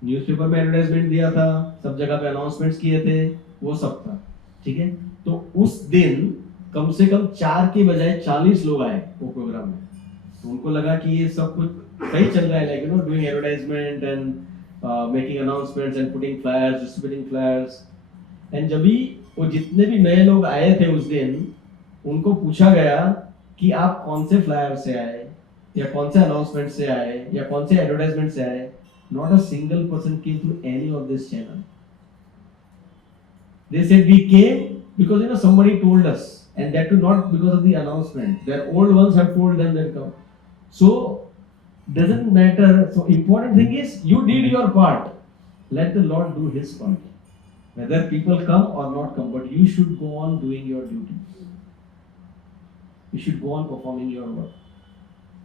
न्यूज़पेपर में एडवर्टाइजमेंट दिया था, सब जगह पे अनाउंसमेंट्स किए थे, वो सब था. ठीक है, तो उस दिन कम से कम 4 के बजाय 40 लोग आए वो प्रोग्राम में. तो उनको लगा कि ये सब कुछ सही चल रहा है, like doing advertisement and making announcements and putting flyers, distributing flyers. And जब भी वो जितने भी नए लोग आए थे उस दिन, उनको पूछा गया कि आप कौन से फ्लायर से आए या कौन से अनाउंसमेंट से आए या कौन से एडवर्टाइजमेंट से आए. Not a single person came through any of this channel. They said we came because somebody told us, and that too not because of the announcement. Their old ones have told them they'll come. So doesn't matter. So important thing is you did your part. Let the Lord do His part. Whether people come or not come, but you should go on doing your duty. You should go on performing your work.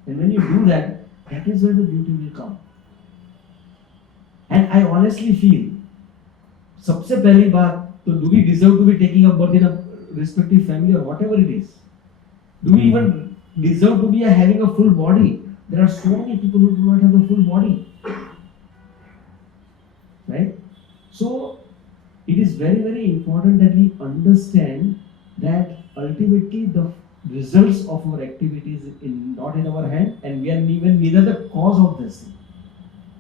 And when you do that, that is where the beauty will come. And I honestly feel, सबसे पहली बात, so do we deserve to be taking up birth in a respective family or whatever it is? Do we even deserve to be having a full body? There are so many people who do not have a full body. Right? So it is very, very important that we understand that ultimately the results of our activities not in our hand, and we are even neither the cause of this thing.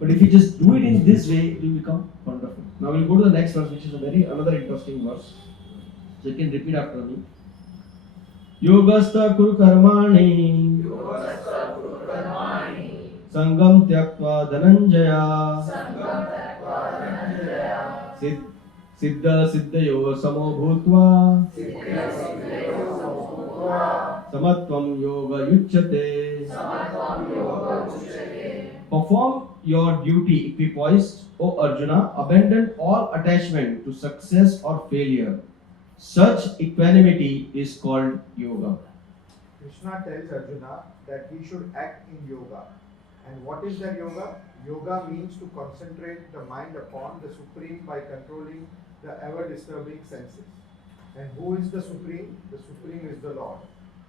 But if you just do it in this way, it will become wonderful. Now we'll go to the next verse, which is another interesting verse. So you can repeat after me. Yogastha kuru karmani sangam tyaktva dhananjaya siddha siddhayo samo bhutva samatvam yoga yuchyate. Perform your duty equipoised, O Arjuna, abandon all attachment to success or failure. Such equanimity is called yoga. Krishna tells Arjuna that he should act in yoga. And what is that yoga? Yoga means to concentrate the mind upon the Supreme by controlling the ever-disturbing senses. And who is the Supreme? The Supreme is the Lord.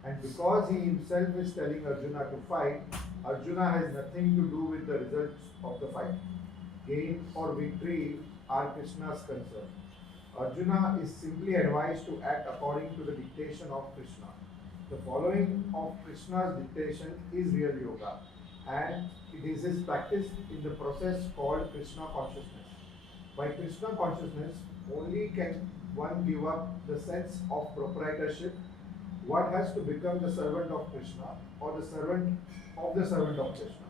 And because he himself is telling Arjuna to fight, Arjuna has nothing to do with the results of the fight. Gain or victory are Krishna's concern. Arjuna is simply advised to act according to the dictation of Krishna. The following of Krishna's dictation is real yoga, and it is his practice in the process called Krishna consciousness. By Krishna consciousness, only can one give up the sense of proprietorship. One has to become the servant of Krishna or the servant of the servant of Krishna.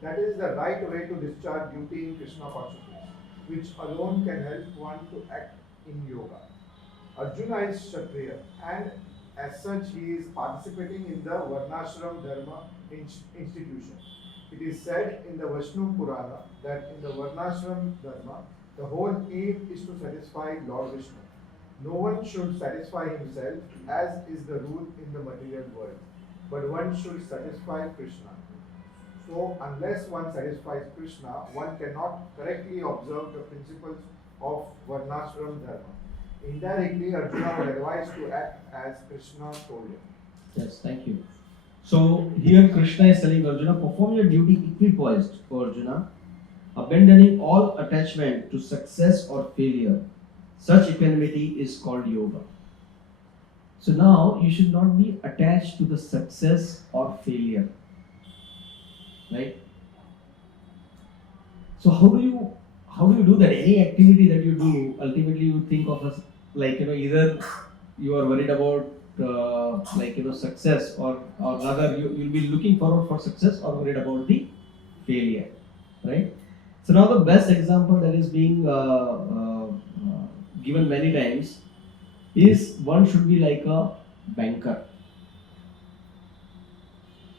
That is the right way to discharge duty in Krishna consciousness, which alone can help one to act in yoga. Arjuna is Kshatriya, and as such he is participating in the Varnashram Dharma institution. It is said in the Vishnu Purana that in the Varnashram Dharma, the whole aim is to satisfy Lord Vishnu. No one should satisfy himself, as is the rule in the material world, but one should satisfy Krishna. So, unless one satisfies Krishna, one cannot correctly observe the principles of Varnashram Dharma. Indirectly, Arjuna was advised to act as Krishna told him. Yes, thank you. So here Krishna is telling Arjuna, perform your duty equipoised, O Arjuna, abandoning all attachment to success or failure. Such equanimity is called yoga. So now you should not be attached to the success or failure. Right? So how do you do that? Any activity that you do, ultimately you think of as like, either you are worried about success, or rather you'll be looking forward for success or worried about the failure, right? So now the best example that is being given many times is one should be like a banker.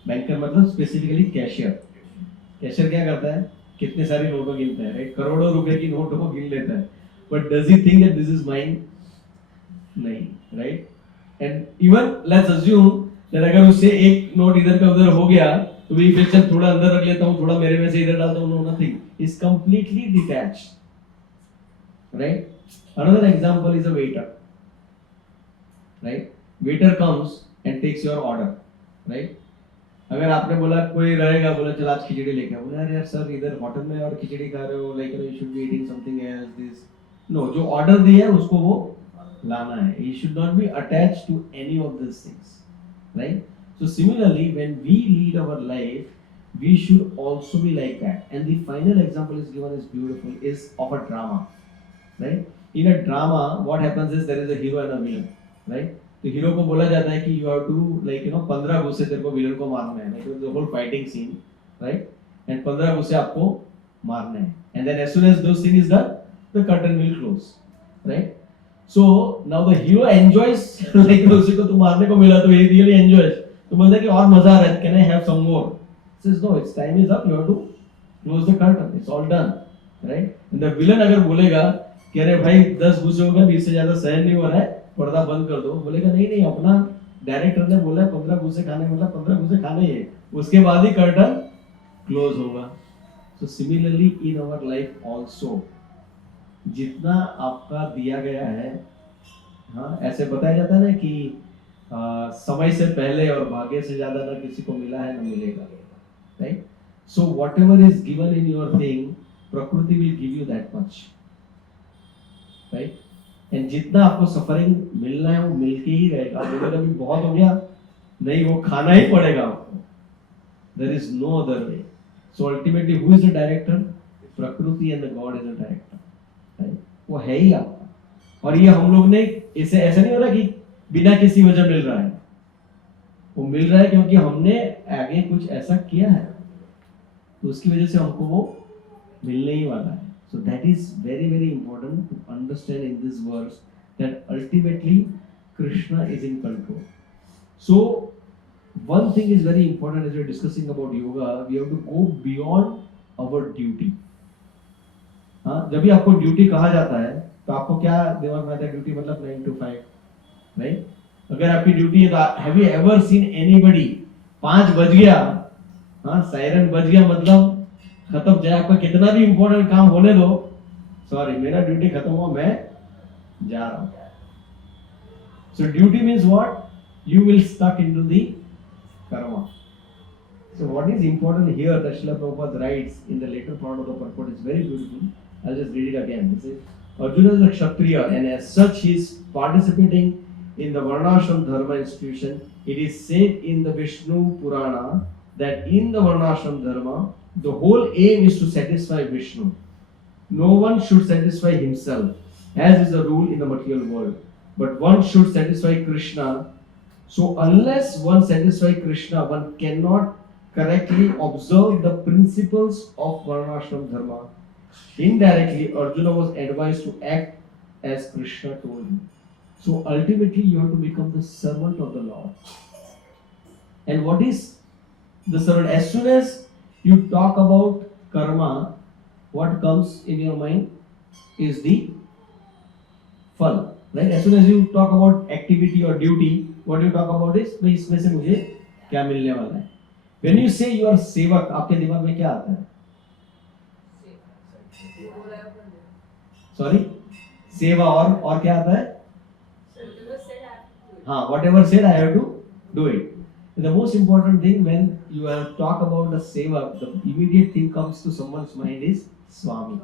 Banker मतलब स्पेसिफिकली कैशियर. कैशियर क्या करता है? कितने सारी नोटों गिनता है, राइट? करोड़ों रुपए की नोटों को गिन लेता है. But does he think that this is mine? नहीं, right? And even let's assume that अगर उससे एक नोट इधर का उधर हो गया तो भी फिर चल थोड़ा अंदर रख लेता हूँ, थोड़ा मेरे में से इधर डालता हूँ. No, nothing. Is completely detached, right? Another example is a waiter, right? Waiter comes and takes your order, right? अगर आपने बोला कोई रहेगा, बोला चल आज खिचड़ी लेके, बोला अरे यार सर इधर होटल में और खिचड़ी खा रहे हो, like you should be eating something else. This no, जो ऑर्डर दिया है उसको वो लाना है. He should not be attached to any of this things, right? So similarly when we lead our life we should also be like that. And the final example is given is beautiful, is of a drama, right? In a drama what happens is there is a hero and a villain, right? तो हीरो को बोला जाता है कि यू हैव टू 15 गुस्से तेरे को विलन को मारना है, like the whole fighting scene, right? And 15 गुस्से आपको मारने हैं. And then as soon as those thing is done, the curtain will close, right? So now the hero enjoys उसी को तो मारने को मिला तो he really enjoys. तो बोलता है कि और मजा आ रहा है, can I have some more? Says no, its time is up, you have to close the curtain, it's all done, right? And the villain अगर बोलेगा कि अरे भाई 10 गुस्से हो गए, 20 से ज्यादा सहन नहीं हो रहा है, पर्दा बंद कर दो, बोलेगा नहीं नहीं, अपना डायरेक्टर ने बोला है 15 गुस्से खाने, मतलब 15 गुस्से खाने ही है, उसके बाद ही कर्टन क्लोज होगा. So similarly in our life also, जितना आपका दिया गया है, हाँ ऐसे बताया जाता है ना कि समय से पहले और भाग्य से ज्यादा ना किसी को मिला है ना मिलेगा, right? So whatever is given in your thing, prakriti will give you that much, right? And जितना आपको सफरिंग मिलना है वो मिल के ही रहेगा. आप बोलेगा भी बहुत हो गया, नहीं, वो खाना ही पड़ेगा आपको. There is no other way. So ultimately who is the director? Prakriti and the god is the director, right? वो है ही आपका. और ये हम लोग ने इसे ऐसा नहीं हो रहा कि बिना किसी वजह मिल रहा है, वो मिल रहा है क्योंकि हमने आगे कुछ ऐसा किया है, तो उसकी वजह से हमको वो मिलने ही वाला है. So that is very very important to understand in this verse, that ultimately Krishna is in control. So one thing is very important as we are discussing about yoga, we have to go beyond our duty. हाँ, जब भी आपको ड्यूटी कहा जाता है तो आपको क्या दिमाग में आता है? ड्यूटी मतलब 9 to 5, राइट? अगर आपकी ड्यूटी है तो have you ever seen anybody 5 बज गया, हाँ सायरन बज गया मतलब खत्म, चाहे आपका कितना भी इंपॉर्टेंट काम होने दो, सॉरी मेरा ड्यूटी खत्म हुआ, मैं जा रहा हूं. So duty means what? You will stuck into the karma. So what is important here, that Srila Prabhupada writes in the later part of the purport, is very beautiful. I'll just read it again. This is Arjuna is a Kshatriya and as such he is participating in the Varnashram Dharma institution. It is said in the Vishnu Purana that in the Varnashram Dharma the whole aim is to satisfy Vishnu. No one should satisfy himself, as is the rule in the material world, but one should satisfy Krishna. So unless one satisfies Krishna, one cannot correctly observe the principles of Varnashram Dharma. Indirectly, Arjuna was advised to act as Krishna told him. So ultimately, you have to become the servant of the Lord. And what is the servant? As soon as you talk about karma, what comes in your mind is the फल, right? As soon as you talk about activity or duty, what you talk about is भाई इसमें से मुझे क्या मिलने वाला है. When you say you are सेवक, आपके दिमाग में क्या आता है? सॉरी, सेवा और क्या आता है? हाँ, whatever said I have to do it. The most important thing when you talk about the seva, the immediate thing comes to someone's mind is Swami,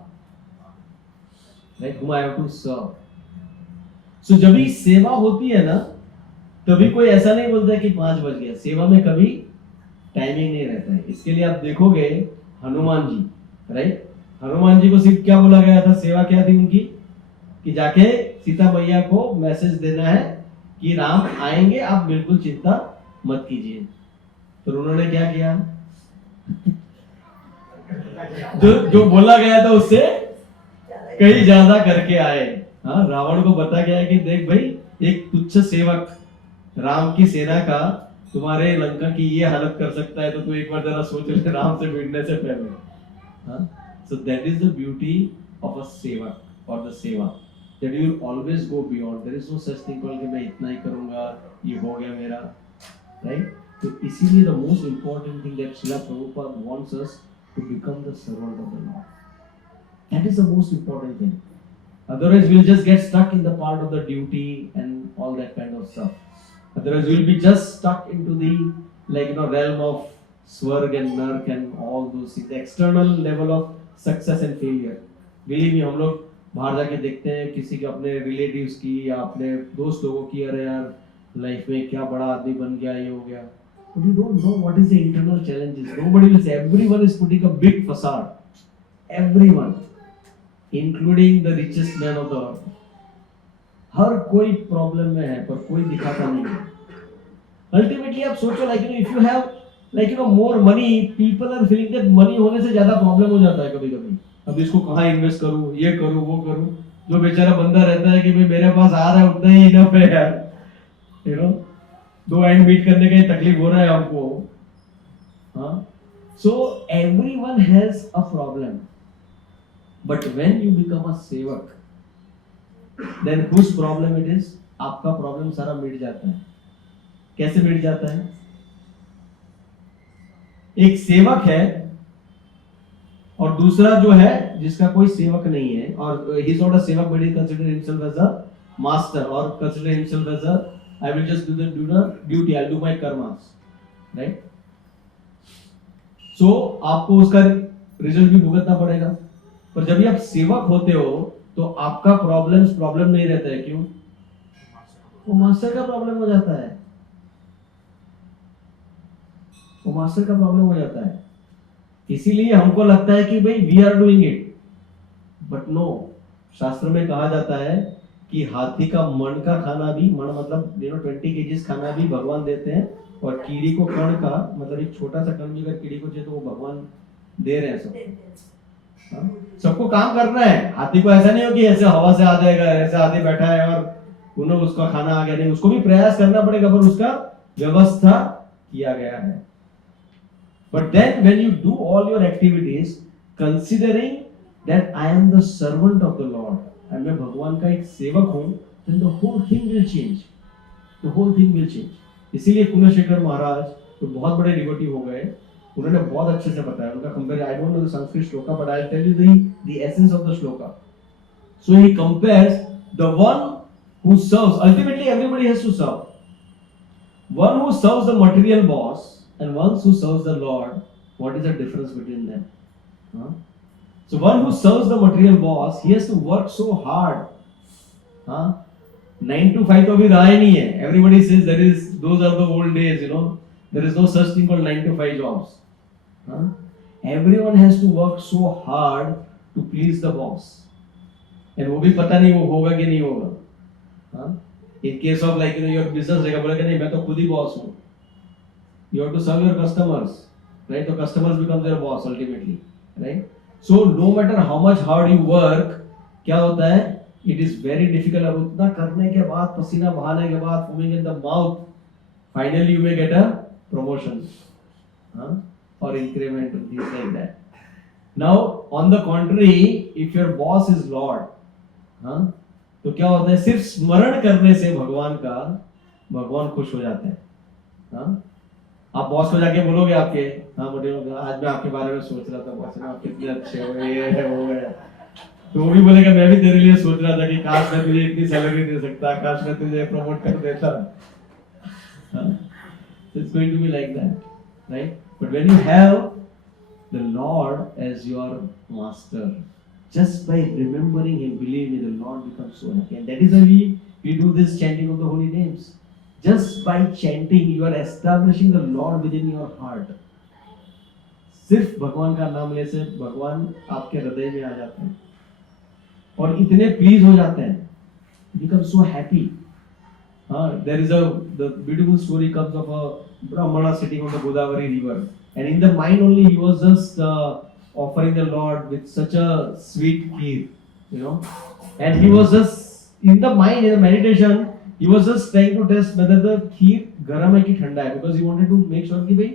right? Whom I have to serve. So जब भी सेवा होती है ना, तभी कोई ऐसा नहीं बोलता है कि 5 बज गया। सेवा में कभी टाइमिंग नहीं रहता है। इसके लिए आप देखोगे हनुमान जी, राइट? हनुमान जी को सिर्फ क्या बोला गया था? सेवा क्या थी उनकी? कि जाके सीता मैया को मैसेज देना है कि राम आएंगे, आप बिल्कुल चिंता मत कीजिए। तो उन्होंने क्या किया? जो बोला गया था उससे कहीं ज्यादा करके आए। हाँ, रावण को बता गया कि देख भाई, एक तुच्छ सेवक राम की सेना का तुम्हारे लंका की ये हालत कर सकता है, तो तू एक बार जरा सोच ले राम से भिड़ने से पहले। हाँ, so that is the beauty of a सेवक or the सेवा, that you will always go beyond. There is no such thing called कि मैं इतना ही करूंगा, ये हो गया मेरा, right? तो इसीलिए the most important thing that Srila Prabhupada wants us to become the servant of the Lord. That is the most important thing. Otherwise, we'll just get stuck in the part of the duty and all that kind of stuff. Otherwise, we'll be just stuck into the realm of swarg and nark and all those things, the external level of success and failure. Believe me, हम लोग बाहर जाके देखते हैं किसी के अपने रिलेटिव्स की या अपने दोस्त लोगों की, अरे यार लाइफ में क्या बड़ा आदमी बन गया, ये हो गया. But you don't know what is the internal challenges. Nobody will say. Everyone is putting a big facade. Everyone, including the richest man of the earth. हर कोई प्रॉब्लम में है पर कोई दिखाता नहीं है. Ultimately आप सोचो if you have more money, people are feeling that money होने से ज्यादा प्रॉब्लम हो जाता है कभी-कभी. अब इसको कहाँ इन्वेस्ट करूँ, ये करूँ, वो करूँ. जो बेचारा बंदा रहता है कि भाई मेरे पास आ रहा है उतना ही इनफ है यार. दो एंड मीट करने का ही तकलीफ हो रहा है हमको. हाँ, so everyone has a problem, but when you become a सेवक, then whose problem it is? आपका प्रॉब्लम सारा मिट जाता है. कैसे मिट जाता है? एक सेवक है और दूसरा जो है जिसका कोई सेवक नहीं है, और he is not a सेवक but he consider himself as a master or consider himself as a I will just do the duty, I'll do my karmas, right? So आपको उसका रिजल्ट भी भुगतना पड़ेगा. पर जब भी आप सेवक होते हो तो आपका प्रॉब्लम नहीं रहता है. क्यों? वो मास्टर का प्रॉब्लम हो जाता है. वो मास्टर का प्रॉब्लम हो जाता है. इसीलिए हमको लगता है कि भाई we are doing it, but no. शास्त्र में कहा जाता है कि हाथी का मन का खाना भी, मन मतलब 20 kgs खाना भी भगवान देते हैं, और कीड़ी को कण का मतलब एक छोटा सा कण भी अगर कीड़ी को चाहिए तो वो भगवान दे रहे हैं सब. सबको काम करना है. हाथी को ऐसा नहीं हो कि ऐसे हवा से आ जाएगा, ऐसे हाथी बैठा है और उन्हें उसका खाना आ गया. नहीं, उसको भी प्रयास करना पड़ेगा, पर उसका व्यवस्था किया गया है. But then when you do all your activities considering that I am the servant of the Lord, and मैं भगवान का एक सेवक हूँ, then the whole thing will change. The whole thing will change. इसीलिए कुलशेखर महाराज तो बहुत बड़े डिवोटी हो गए. उन्होंने बहुत अच्छे से बताया. उनका compare, I don't know the Sanskrit shloka, but I'll tell you the essence of the shloka. So he compares the one who serves. Ultimately, everybody has to serve. One who serves the material boss and one who serves the Lord. What is the difference between them? Huh? So one who serves the material boss, he has to work so hard. Huh? 9 to 5 तो अभी रहा ही नहीं है. Everybody says those are the old days, There is no such thing called 9 to 5 jobs. Huh? Everyone has to work so hard to please the boss. And वो भी पता नहीं वो होगा कि नहीं होगा. Huh? In case of your business रहेगा, बोला कि नहीं मैं तो खुद ही boss हूँ. You have to serve your customers, right? So customers become their boss ultimately, right? So no matter how much hard you work, क्या होता है? It is very difficult. अब उतना करने के बाद, पसीना बहाने के बाद, foaming in the mouth, finally you may get a promotion, or increment and things like that. Now on the contrary, if your boss is Lord, तो क्या होता है? सिर्फ स्मरण करने से भगवान खुश हो जाते हैं. आप बॉस को जाके बोलोगे आपके, हाँ मोटे लोग, आज मैं आपके बारे में सोच रहा था बॉस, आप कितने अच्छे हो, ये है वो है, तो वो भी बोलेगा मैं भी तेरे लिए सोच रहा था कि काश मैं तुझे इतनी सैलरी दे सकता, काश मैं तुझे प्रमोट कर देता. So it's going to be like that, right? But when you have the Lord as your master, just by remembering Him, believe me, the Lord becomes so happy. And that is why we do this chanting of the holy names. Just by chanting, you are establishing the Lord within your heart. सिर्फ भगवान का नाम लेने से भगवान आपके हृदय में आ जाते हैं और इतने प्लीज हो जाते हैं, become so happy. There is the beautiful story comes of a Brahmana sitting on the Godavari river, and in the mind only he was just offering the Lord with such a sweet kheer, and he was just in the mind, in the meditation, he was just trying to test whether the kheer garam hai ki thanda hai, because he wanted to make sure कि भाई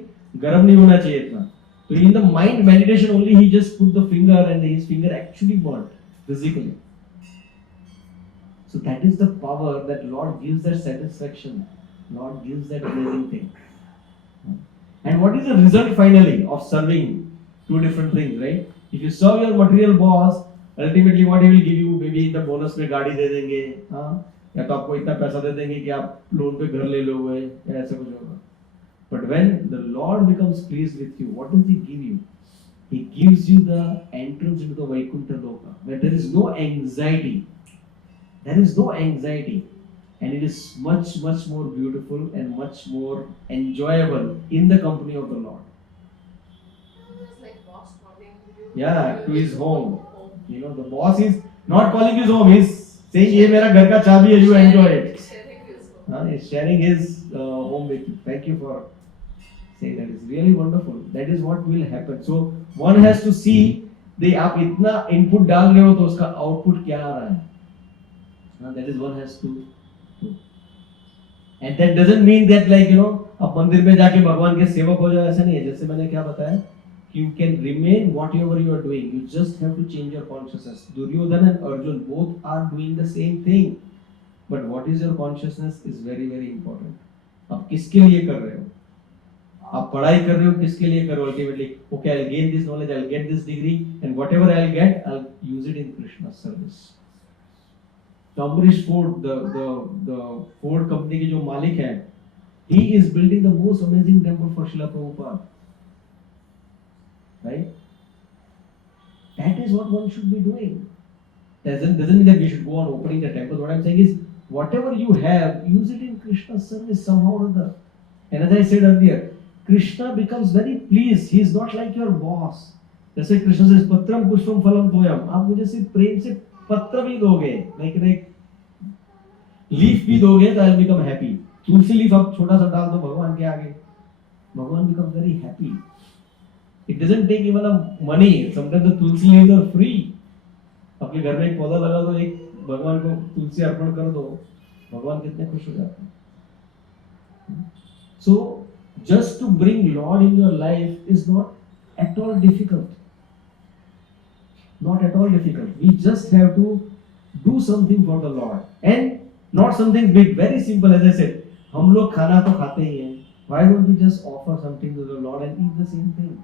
garam नहीं होना चाहिए इतना. So in the mind meditation only he just put the finger and his finger actually burnt physically. So that is the power that Lord gives, that satisfaction. Lord gives that amazing thing. And what is the result finally of serving? Two different things, right? If you serve your material boss, ultimately what he will give you, maybe the bonus में गाड़ी दे देंगे, या तो आपको इतना पैसा दे देंगे कि आप लोन पे घर ले लोगे, या ऐसा कुछ होगा. But when the Lord becomes pleased with you, what does He give you? He gives you the entrance into the Vaikuntha Loka, where there is no anxiety. There is no anxiety, and it is much, much more beautiful and much more enjoyable in the company of the Lord. It's like boss calling you. Yeah, to his home. The boss is not calling his home. He's saying, "ये मेरा घर का चाबी है, you enjoy it." Sharing his home. He's sharing his home with you. Thank you for saying that. It's really wonderful. That is what will happen. So one has to see, आप इतना input डाल रहे हो तो उसका output क्या आ रहा है. That is one has to do. And that doesn't mean that आप मंदिर में जाके भगवान के सेवक हो जाओ, ऐसा नहीं है. जैसे मैंने क्या बताया, you can remain whatever you are doing. You just have to change your consciousness. Duryodhana and Arjun both are doing the same thing. But what is your consciousness is very, very important. आप किसके लिए कर रहे हो? आप पढ़ाई कर रहे हो किसके लिए कर रहे हो? Ultimately, okay, I'll gain this knowledge, I'll get this degree, and whatever I'll get, I'll use it in Krishna's service. Ambarish Ford, the Ford company के जो मालिक हैं, he is building the most amazing temple for Srila Prabhupada, right? That is what one should be doing. Doesn't mean that we should go on opening the temple. What I'm saying is, whatever you have, use it in Krishna's service somehow or other. And as I said earlier, Krishna becomes very pleased. He is not like your boss. जैसे कृष्ण से पत्रम पुष्पम फलम तोयम, आप मुझे सिर्फ प्रेम से पत्र भी दोगे, लेकिन एक लीफ भी दोगे तो I'll become happy. तुलसी लीफ आप छोटा सा डाल दो भगवान के आगे, भगवान becomes very happy. It doesn't take even a money. Sometimes the tulsi leaves are free. आपके घर में एक पौधा लगा दो, एक भगवान को तुलसी अर्पण कर दो, भगवान कितने खुश हो जाते हैं. So just to bring Lord in your life is not at all difficult. Not at all difficult. We just have to do something for the Lord, and not something big. Very simple, as I said. हम लोग खाना तो खाते ही हैं. Why don't we just offer something to the Lord and eat the same thing?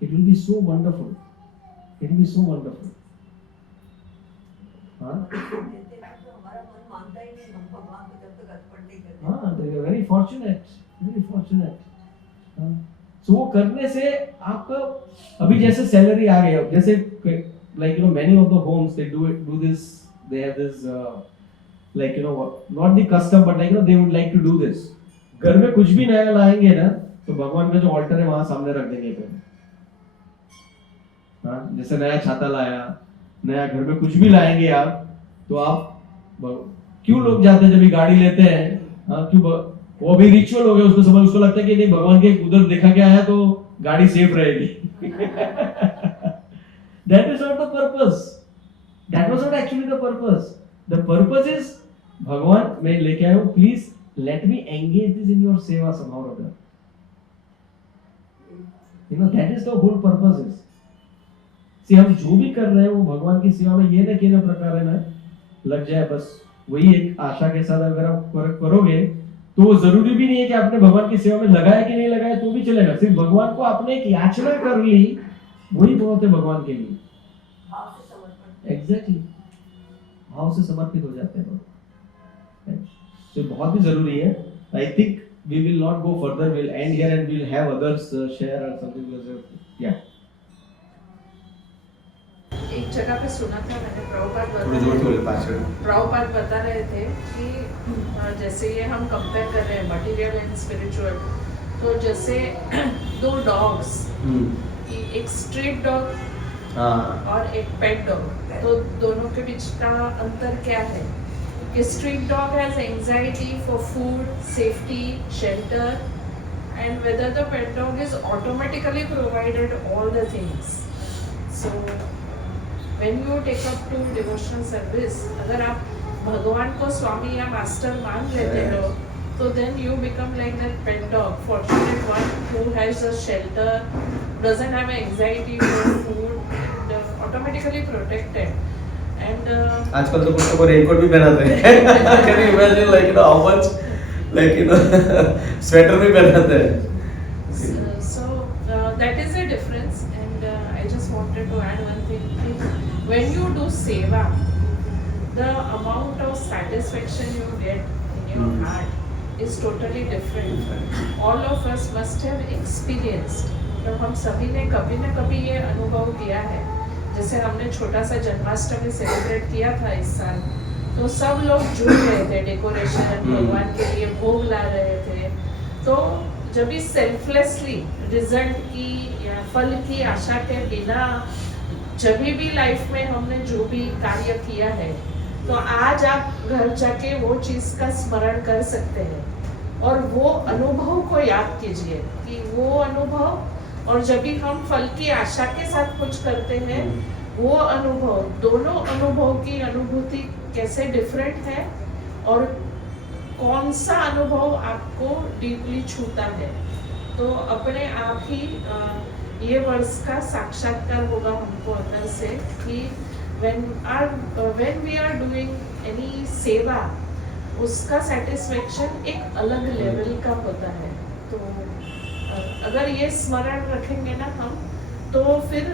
It will be so wonderful. It will be so wonderful. हाँ, तो you're very fortunate. Very fortunate. So वो करने से आपका अभी जैसे सैलरी आ गई, जैसे many of the homes they do this, they have this not the custom but they would like to do this. घर में कुछ भी नया लाएंगे ना तो भगवान का जो ऑल्टर है वहां सामने रख देंगे फिर. हाँ, जैसे नया छाता लाया, नया घर में कुछ भी लाएंगे आप, तो आप क्यों लोग जाते हैं जब ये गाड़ी लेते हैं, हाँ क्यों, वो भी रिचुअल हो गया, उसको समझ, उसको लगता है कि नहीं भगवान के उधर देखा के आया तो गाड़ी सेफ रहेगी. That is not the purpose. That was not actually the purpose. The purpose is भगवान मैं लेके आया हूँ, please let me engage this in your seva somehow or other. That is the whole purpose is. See, हम जो भी कर रहे हैं वो भगवान की सेवा में ये ना प्रकार है ना लग जाए, बस वही एक आशा के साथ अगर आप करोगे तो जरूरी भी नहीं है कि आपने भगवान की सेवा में लगाया कि नहीं लगाया तो भी चलेगा, सिर्फ भगवान को आपने एक याचना कर ली वही बहुत है भगवान के लिए। एग्जैक्टली, भाव से समर्पित हो जाते हैं लोग, तो बहुत ही जरूरी है। I think we will not go further, we'll end here and we'll have others share or something. Yeah. एक जगह पे सुना था मैंने, थोड़ी जोर से बोले पाछड़। प्रभुपाद बता रहे थे कि जैसे ये हम कंपेयर कर रहे हैं मटेरियल एंड स्पिरिचुअल, तो जैसे दो डॉग्स, एक स्ट्रीट डॉग और एक पेट डॉग, तो दोनों के बीच का अंतर क्या है कि street dog has anxiety for food, safety, shelter, and whether the pet dog is automatically provided all the things. So when you take up to devotional service, अगर आप भगवान को स्वामी या मास्टर मान लेते हो, तो then you become like that pet dog, fortunate one who has a shelter, doesn't have anxiety for food, and automatically protected. And आजकल तो कुत्तों को रेनकोट भी पहनाते हैं। Can you imagine like how much like sweater भी पहनाते हैं। So that is the difference, and I just wanted to add one thing. When you do seva, the amount of satisfaction you get in your heart is totally different. All of us must have experienced. तो हम सभी ने कभी न कभी ये अनुभव किया है। जैसे हमने छोटा सा जन्माष्टमी सेलिब्रेट किया था इस साल, तो सब लोग जुड़ रहे थे, डेकोरेशन भगवान के लिए भोग ला रहे थे। तो जब भी सेल्फलेसली रिजल्ट की या फल की आशा के बिना जब भी लाइफ में हमने जो भी कार्य किया है, तो आज आप घर जाके वो चीज़ का स्मरण कर सकते हैं और वो अनुभव को याद कीजिए कि वो अनुभव, और जब भी हम फल की आशा के साथ कुछ करते हैं वो अनुभव, दोनों अनुभव की अनुभूति कैसे डिफरेंट है और कौन सा अनुभव आपको डीपली छूता है। तो अपने आप ही ये वर्ष का साक्षात्कार होगा हमको अंदर से कि when we are doing any सेवा, उसका सेटिस्फेक्शन एक अलग लेवल का होता है। तो अगर ये स्मरण रखेंगे ना हम, तो फिर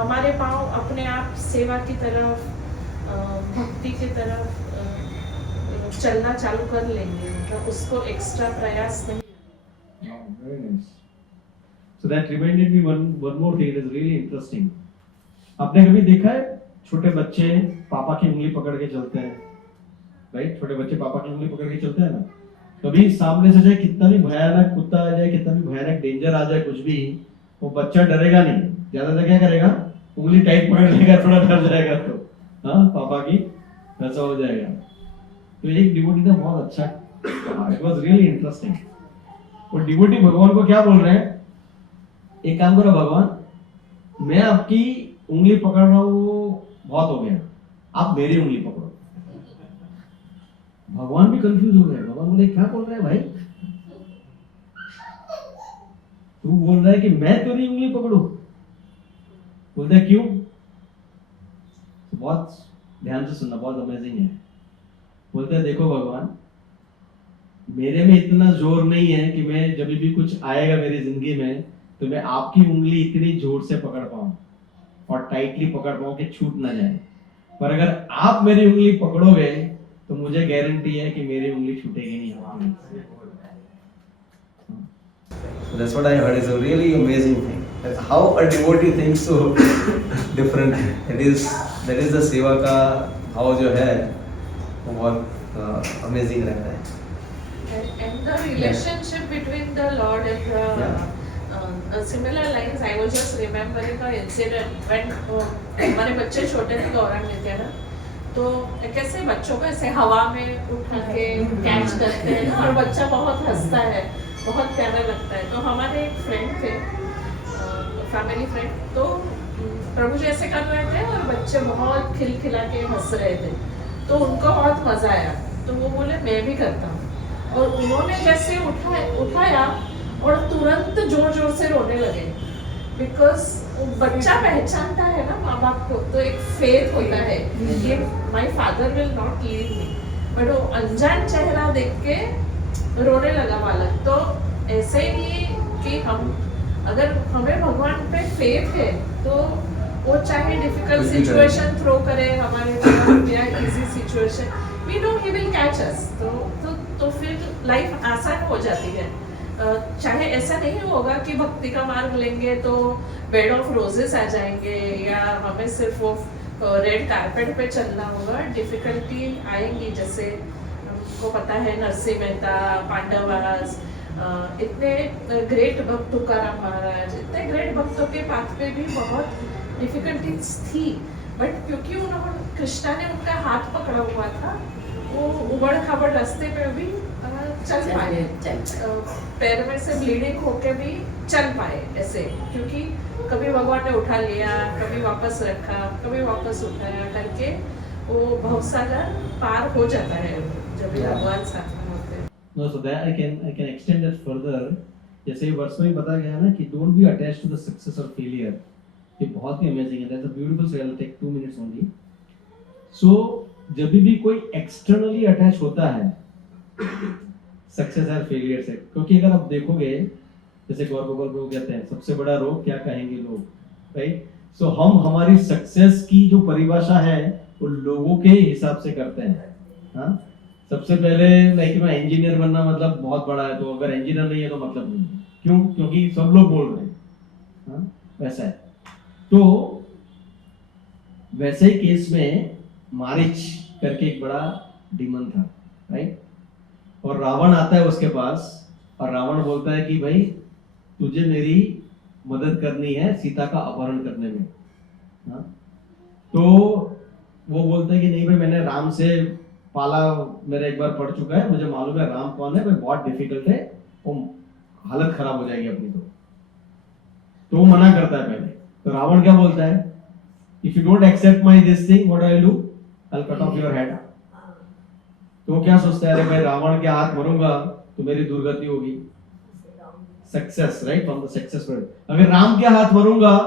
हमारे पाँव अपने आप सेवा की तरफ, भक्ति की तरफ चलना चालू कर लेंगे, मतलब उसको एक्स्ट्रा प्रयास नहीं। Very nice. So that reminded me one more thing. It is really interesting. आपने कभी देखा है छोटे बच्चे पापा की उंगली पकड़ के चलते हैं, राइट? छोटे बच्चे पापा की उंगली पकड़ के चलते हैं ना। कभी सामने से जाए कितना भी भयानक कुत्ता आ जाए, कितना भी भयानक डेंजर आ जाए, कुछ भी, वो बच्चा डरेगा नहीं, ज्यादातर क्या करेगा, उंगली टाइट पकड़ लेगा, थोड़ा डर जाएगा तो हाँ पापा की वैसा हो जाएगा। तो एक डिवोटी ने बहुत अच्छा, इट वाज रियली इंटरेस्टिंग। और डिवोटी भगवान को क्या बोल रहे हैं, एक काम करो भगवान, मैं आपकी उंगली पकड़ रहा हूँ, बहुत हो गया, आप मेरी उंगली पकड़ो। भगवान भी कंफ्यूज हो गए, भगवान बोले क्या बोल रहे हैं भाई, तू बोल रहा है कि मैं तेरी उंगली पकड़ू? बोलते क्यों? तो बहुत ध्यान से सुनना, बहुत अमेजिंग है। बोलते हैं देखो भगवान, मेरे में इतना जोर नहीं है कि मैं जब भी कुछ आएगा मेरी जिंदगी में तो मैं आपकी उंगली इतनी जोर से पकड़ पाऊं और टाइटली पकड़ पाऊं कि छूट ना जाए, पर अगर आप मेरी उंगली पकड़ोगे तो मुझे गारंटी है कि मेरी उंगली छूटेगी नहीं। So that's what I heard is a really amazing thing. That's how a devotee thinks so different. That is the सेवा का भाव जो है वो बहुत amazing रहता है। And the relationship between the Lord and the similar lines, I was just remembering an incident when हमारे बच्चे छोटे थे, गौरंग में थे ना, तो कैसे बच्चों को ऐसे हवा में उठा के कैच करते हैं ना, और बच्चा बहुत हंसता है, बहुत प्यारा लगता है। तो हमारे एक फ्रेंड थे, फैमिली फ्रेंड, तो प्रभु जी ऐसे कर रहे थे और बच्चे बहुत खिलखिला के हंस रहे थे, तो उनको बहुत मजा आया, तो वो बोले मैं भी करता हूँ, और उन्होंने जैसे उठाया और तुरंत जोर जोर से रोने लगे, बिकॉज बच्चा पहचानता है ना माँ बाप को, तो एक फेथ होता है कि my father will not leave me, but वो अनजान चेहरा देख के रोने लगा बालक। तो ऐसे ही कि हम अगर हमें भगवान पे फेथ है तो वो चाहे डिफिकल्ट कुछ भी सिचुएशन थ्रो करे हमारे तरफ या easy situation, we know he will catch us. तो फिर लाइफ आसान हो जाती है। चाहे ऐसा नहीं होगा कि भक्ति का मार्ग लेंगे तो बेड ऑफ रोजेस आ जाएंगे या हमें सिर्फ वो रेड कारपेट पे चलना होगा। डिफिकल्टी आएंगी, जैसे हमको पता है नरसिंह मेहता, पांडवास, इतने ग्रेट भक्त तुकाराम महाराज, इतने ग्रेट भक्तों के पाथ पे भी बहुत डिफिकल्टीज थी, बट क्योंकि उन्होंने कृष्णा ने उनका हाथ पकड़ा हुआ था, वो उबड़ खाबड़ रास्ते पे भी चल पाए, पैर में से ब्लीडिंग होके भी चल पाए ऐसे, क्योंकि कभी भगवान ने उठा लिया, कभी वापस रखा, कभी वापस उठाया करके वो भवसागर पार हो जाता है जब भी भगवान साथ में होते हैं। No, so that I can extend that further. जैसे वर्ष में बताया गया ना कि don't be attached to the success or failure. ये बहुत ही अमेजिंग है. That's a beautiful say. I'll take 2 minutes only. So जब भी कोई एक्सटर्नली अटैच होता है सक्सेस और फेलियर से, क्योंकि अगर आप देखोगे जैसे गौरव को कहते हैं सबसे बड़ा रोग क्या कहेंगे लोग, राइट? सो हम हमारी सक्सेस की जो परिभाषा है वो लोगों के हिसाब से करते हैं. हाँ, सबसे पहले लाइक मैं इंजीनियर बनना मतलब बहुत बड़ा है, तो अगर इंजीनियर नहीं है तो मतलब नहीं है. क्यों? क्योंकि सब लोग बोल रहे हैं. हाँ, वैसा है. तो वैसे ही केस में मारिच करके एक बड़ा डीमन था, राइट? और रावण आता है उसके पास और रावण बोलता है कि भाई तुझे मेरी मदद करनी है सीता का अपहरण करने में. हाँ? तो वो बोलता है कि नहीं भाई, मैंने राम से पाला मेरा एक बार पड़ चुका है, मुझे मालूम है राम कौन है, भाई बहुत डिफिकल्ट है, वो हालत खराब हो जाएगी अपनी. तो वो मना करता है पहले. तो रावण क्या बोलता है, if you don't accept my this thing what I will do, I will cut off your head. तो वो क्या सोचता है, अरे भाई रावण के हाथ मरूंगा तो मेरी दुर्गति होगी. Success, right, from the success point. अगर राम के हाथ मरूंगा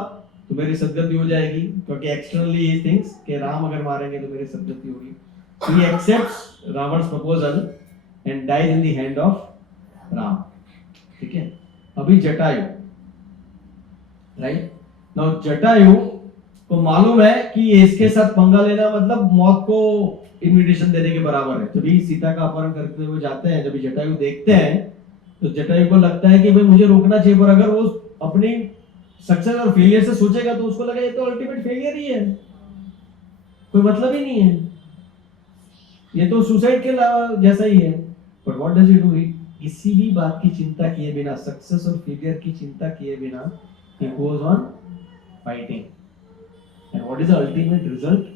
तो मेरी सदगति हो जाएगी, क्योंकि एक्सटर्नली ये थिंग्स कि राम अगर मारेंगे तो मेरी सदगति होगी. So he accepts Ravan's proposal and dies in the hand of Ram. ठीक है. अभी जटायु, राइट? नाउ जटायु को मालूम है कि इसके साथ पंगा लेना मतलब मौत को इनविटेशन देने के बराबर है. जब भी सीता का अपहरण करते हुए जाते हैं, जब भी जटायु देखते हैं तो जटायु को लगता है कि भाई मुझे रोकना चाहिए, पर अगर वो अपनी सक्सेस और फेलियर से सोचेगा तो उसको लगा ये तो अल्टीमेट फेलियर ही है, कोई मतलब ही नहीं है, ये तो सुसाइड के जैसा ही है. But what does he do? किसी भी बात की चिंता किए बिना, सक्सेस और फेलियर की चिंता किए बिना, he goes on fighting. And what is the ultimate result?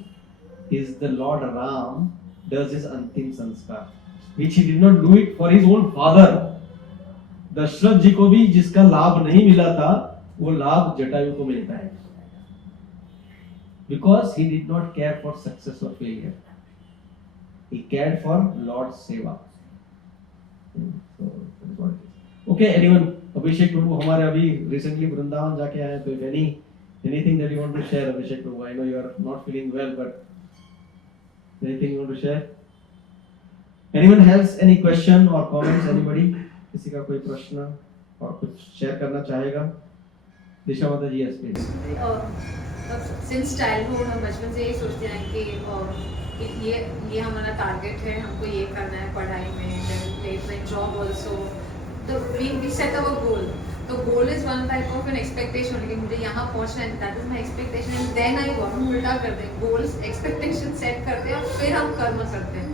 Is the Lord Ram does his antim sanskar, which he did not do it for his own father. Dasharath जी को भी जिसका लाभ नहीं मिला था वो लाभ जटायु को मिलता है, because he did not care for success or failure. He cared for Lord's seva. So that's what it is. Okay, anyone? Abhishek Prabhu हमारे अभी recently वृंदावन जाके आए, तो if anything that you want to share, Abhishek Prabhu, I know you are not feeling well, but anything you want to share? Anyone has any question or comments? Anybody? किसी का कोई प्रश्न और कुछ शेयर करना चाहेगा? दिशा माता जी, yes please. सिंस चाइल्डहुड हम बचपन से यही सोचते हैं कि ये हमारा टारगेट है, हमको ये करना है पढ़ाई में, लेट में जॉब ऑल्सो. तो वी सेट अवर गोल. तो goal is one type of an expectation कि मुझे यहाँ पहुँचना है, that is my expectation, and then I work. हम उल्टा करते हैं, गोल्स एक्सपेक्टेशन सेट करते हैं और फिर हम कर्म करते हैं.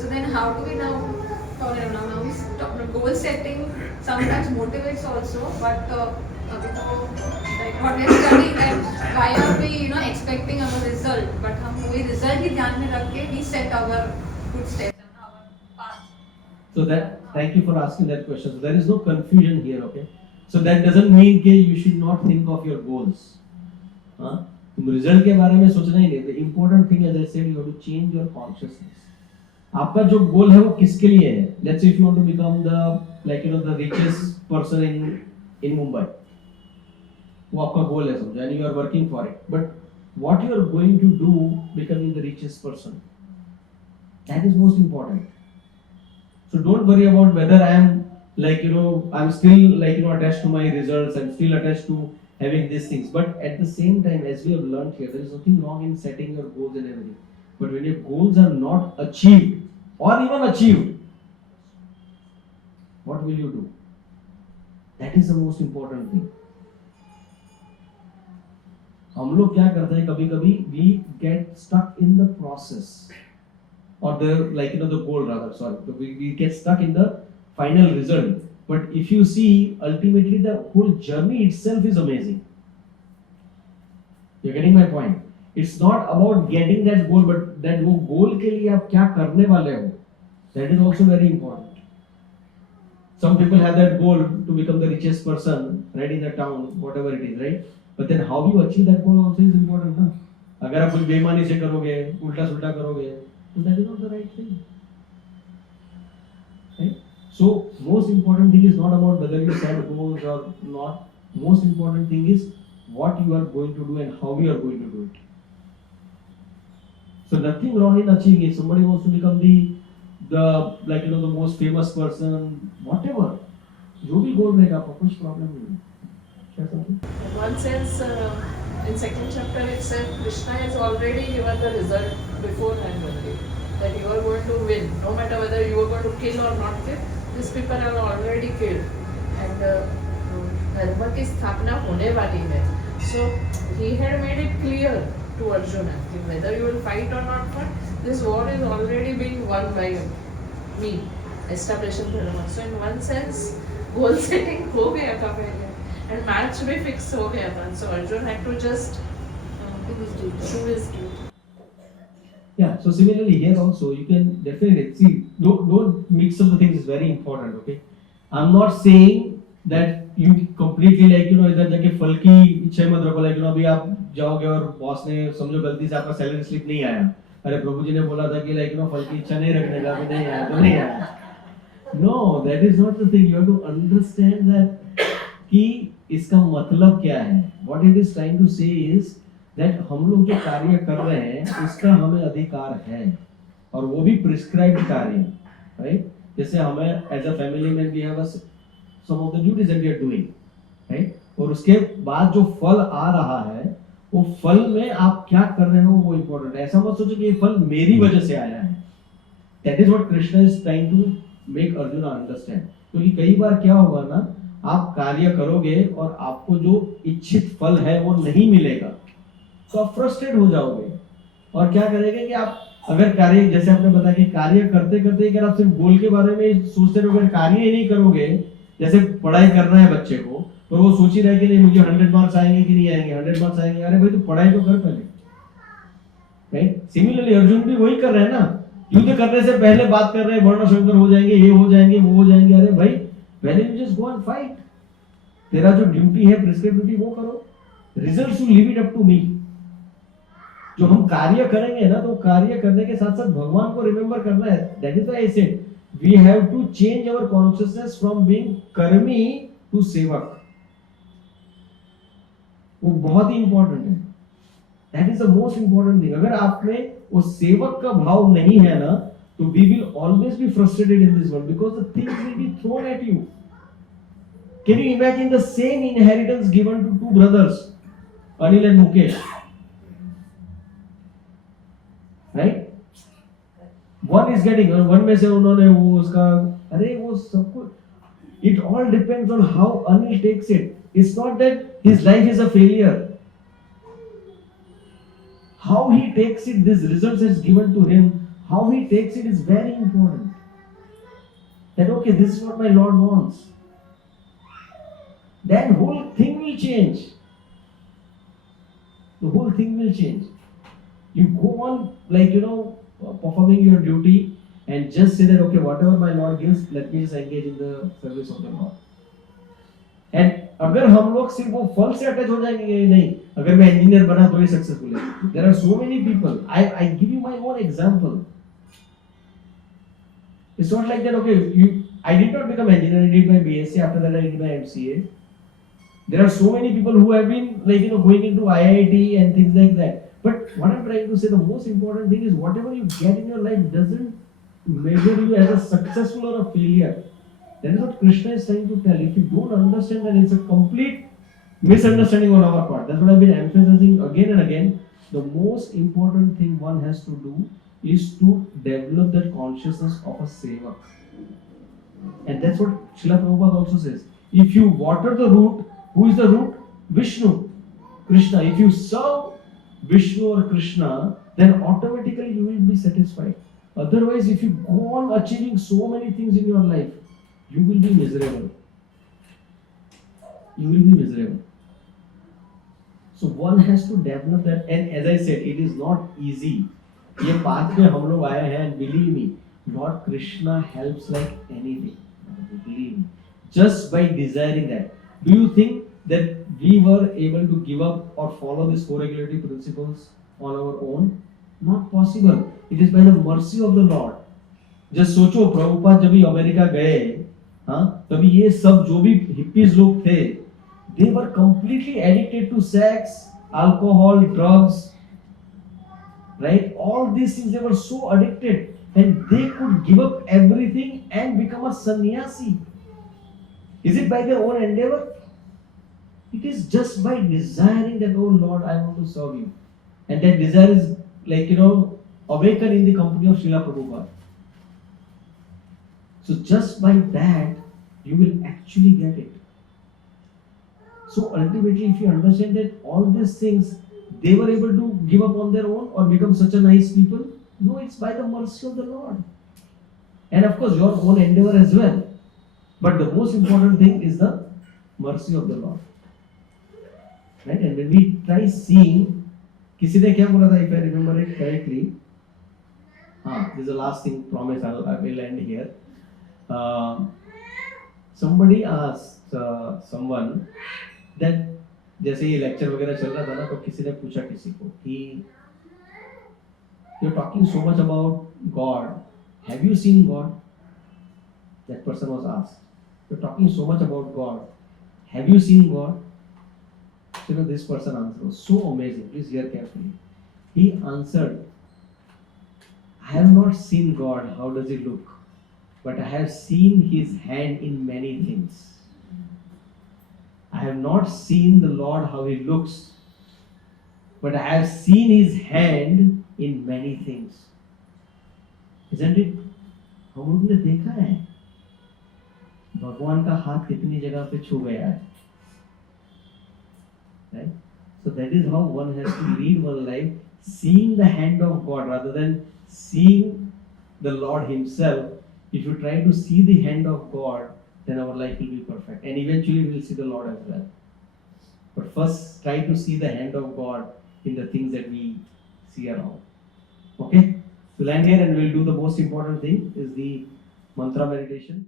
So then how do we now goal setting sometimes motivates also, but like what we are studying that why are we expecting our result, but हम वही result ही ध्यान में रख के we set our good steps and our path. So that, thank you for asking that question. So there is no confusion here, okay? So that doesn't mean कि you should not think of your goals. हाँ, तुम रिजल्ट के बारे में सोचना ही नहीं. The important thing, as I said, you have to change your consciousness. आपका जो गोल है वो किसके लिए है? Let's say if you want to become the richest person in Mumbai, वो आपका गोल है समझो, and you are working for it. But what you are going to do becoming the richest person, that is most important. So don't worry about whether I am I'm still attached to my results. I'm still attached to having these things. But at the same time, as we have learned here, there is nothing wrong in setting your goals and everything. But when your goals are not achieved or even achieved, what will you do? That is the most important thing. हम लोग क्या करते हैं कभी कभी we get stuck in the process or the goal rather, sorry. We get stuck in the final result. But if you see, ultimately the whole journey itself is amazing. You're getting my point? It's not about getting that goal, but that वो goal के लिए आप क्या करने वाले हो. That is also very important. Some people have that goal to become the richest person, right, in the town, whatever it is, right? But then how you achieve that goal also is important, ना? अगर आप कुछ बेईमानी से करोगे, उल्टा सुल्टा करोगे, तो that is not the right thing, right? So most important thing is not about whether you set goals or not. Most important thing is what you are going to do and how you are going to do it. So nothing wrong in achieving it. Somebody wants to become the most famous person, whatever. जो भी goal रहेगा आपका कुछ problem नहीं है. Share something? In one sense, in second chapter itself, Krishna has already given the result beforehand only. That you are going to win. No matter whether you are going to kill or not kill, these people are already killed. And धर्म की स्थापना होने वाली है. So he had made it clear to Arjuna that whether you will fight or not fight, this war is already being won by me, establishing dharma. So in one sense, goal setting हो गया था पहले. And match भी fix हो गया था. So Arjun had to just do his duty. Yeah, so similarly here also you can definitely see, don't mix up the things, is very important, okay? I'm not saying that you completely इधर जाके फल की इच्छा मत रखो, अभी आप जाओगे और बॉस ने समझो गलती से आपका सैलरी स्लिप नहीं आया, अरे प्रभु जी ने बोला था कि फल की इच्छा नहीं रखने का, अभी नहीं आया तो नहीं आया. No, that is not the thing. You have to understand that कि इसका मतलब क्या है. What it is trying to say is that हम लोग जो कार्य कर रहे हैं उसका हमें अधिकार है और वो भी प्रिस्क्राइब्ड कार्य, राइट? जैसे हमें as a family man we have some of the duties that we are doing, right? और उसके बाद जो फल आ रहा है वो फल में आप क्या कर रहे हो वो इम्पोर्टेंट है. ऐसा मत सोचो कि ये फल मेरी वजह से आया है. That is what Krishna is trying to make Arjun understand. क्योंकि कई बार क्या होगा ना, आप कार्य करोगे और आपको जो इच्छित फल है वो नहीं मिलेगा तो आप फ्रस्ट्रेट हो जाओगे और क्या करेंगे कि आप अगर कार्य, जैसे आपने बताया कि कार्य करते करते अगर आप सिर्फ गोल के बारे में सोचते रहोगे, कार्य ही नहीं करोगे, जैसे पढ़ाई करना है बच्चे को और वो सोच ही रहा है कि नहीं मुझे 100 मार्क्स आएंगे कि नहीं आएंगे, 100 मार्क्स आएंगे, अरे भाई तो पढ़ाई तो कर पहले, राइट? सिमिलरली अर्जुन भी वही कर रहे हैं ना, युद्ध करने से पहले बात कर रहे हैं वर्ण शंकर हो जाएंगे, ये हो जाएंगे, वो हो जाएंगे. अरे भाई पहले you just go and fight. तेरा जो ड्यूटी है प्रिस्क्राइब ड्यूटी वो करो, results you leave it up to me. जो हम कार्य करेंगे ना तो कार्य करने के साथ साथ भगवान को रिमेंबर करना है. That is why I said we have to change our consciousness from being karmi to sevak. वो बहुत ही इंपॉर्टेंट है. That is the most important thing. अगर आप में वो सेवक का भाव नहीं है ना तो we will always be frustrated in this world because the things will be thrown at you. Can you imagine the same inheritance given to two brothers, Anil and Mukesh, right? One is getting, one में से उन्होंने वो उसका, अरे वो सब कुछ, it all depends on how Anil takes it. It's not that his life is a failure. How he takes it, this results is given to him. How he takes it is very important. That okay, this is what my Lord wants. Then whole thing will change. The whole thing will change. You go on performing your duty and just say that okay, whatever my Lord gives, let me just engage in the service of the Lord. And अगर हम लोग सिर्फ वो फल से अटैच हो जाएंगे नहीं, अगर मैं इंजीनियर बना तो ही सक्सेसफुल है. There are so many people. I give you my own example. It's not like that okay I did not become engineer, I did my BSc, after that I did my MCA. There are so many people who have been going into IIT and things like that. But what I am trying to say, the most important thing is whatever you get in your life doesn't measure you as a successful or a failure. That is what Krishna is trying to tell. If you don't understand, then it's a complete misunderstanding on our part. That's what I've been emphasizing again and again. The most important thing one has to do is to develop that consciousness of a sevak. And that's what Srila Prabhupada also says. If you water the root, who is the root? Vishnu, Krishna. If you serve Vishnu or Krishna, then automatically you will be satisfied. Otherwise, if you go on achieving so many things in your life, you will be miserable. You will be miserable. So one has to develop that, and as I said, it is not easy. ये पाथ में हम लोग आए हैं, and believe me, Lord Krishna helps like anything. Believe me, just by desiring that. Do you think that we were able to give up or follow these co-regulative principles on our own? Not possible. It is by the mercy of the Lord. Just सोचो प्रभुपाद जब भी अमेरिका गए, हाँ, तभी ये सब जो भी हिप्पीज लोग थे, they were completely addicted to sex, alcohol, drugs, right? All these things, they were so addicted, and they could give up everything and become a sannyasi. Is it by their own endeavor? It is just by desiring that, oh Lord, I want to serve you. And that desire is like, awakened in the company of Srila Prabhupada. So just by that, you will actually get it. So ultimately, if you understand that all these things, they were able to give up on their own or become such a nice people, no, it's by the mercy of the Lord. And of course, your own endeavor as well. But the most important thing is the mercy of the Lord. Right? And when we try seeing, किसी ने क्या बोला था, if I remember it correctly, this is the last thing, promise I will end here. Somebody asked someone that, जैसे ये लेक्चर वगैरह चल रहा था ना, तो किसी ने पूछा किसी को कि you're talking so much about God, have you seen God? That person was asked, you're talking so much about God, have you seen God? So this person answered was so amazing. Please hear carefully. He answered, I have not seen God, how does he look? But I have seen his hand in many things. I have not seen the Lord how he looks, but I have seen his hand in many things. Isn't it? हम लोग ने देखा है भगवान का हाथ कितनी जगह पे छू गया है. Right? So that is how one has to lead one life, seeing the hand of God rather than seeing the Lord himself. If you try to see the hand of God, then our life will be perfect. And eventually we will see the Lord as well. But first, try to see the hand of God in the things that we see around. Okay? We'll end here and we'll do the most important thing, is the mantra meditation.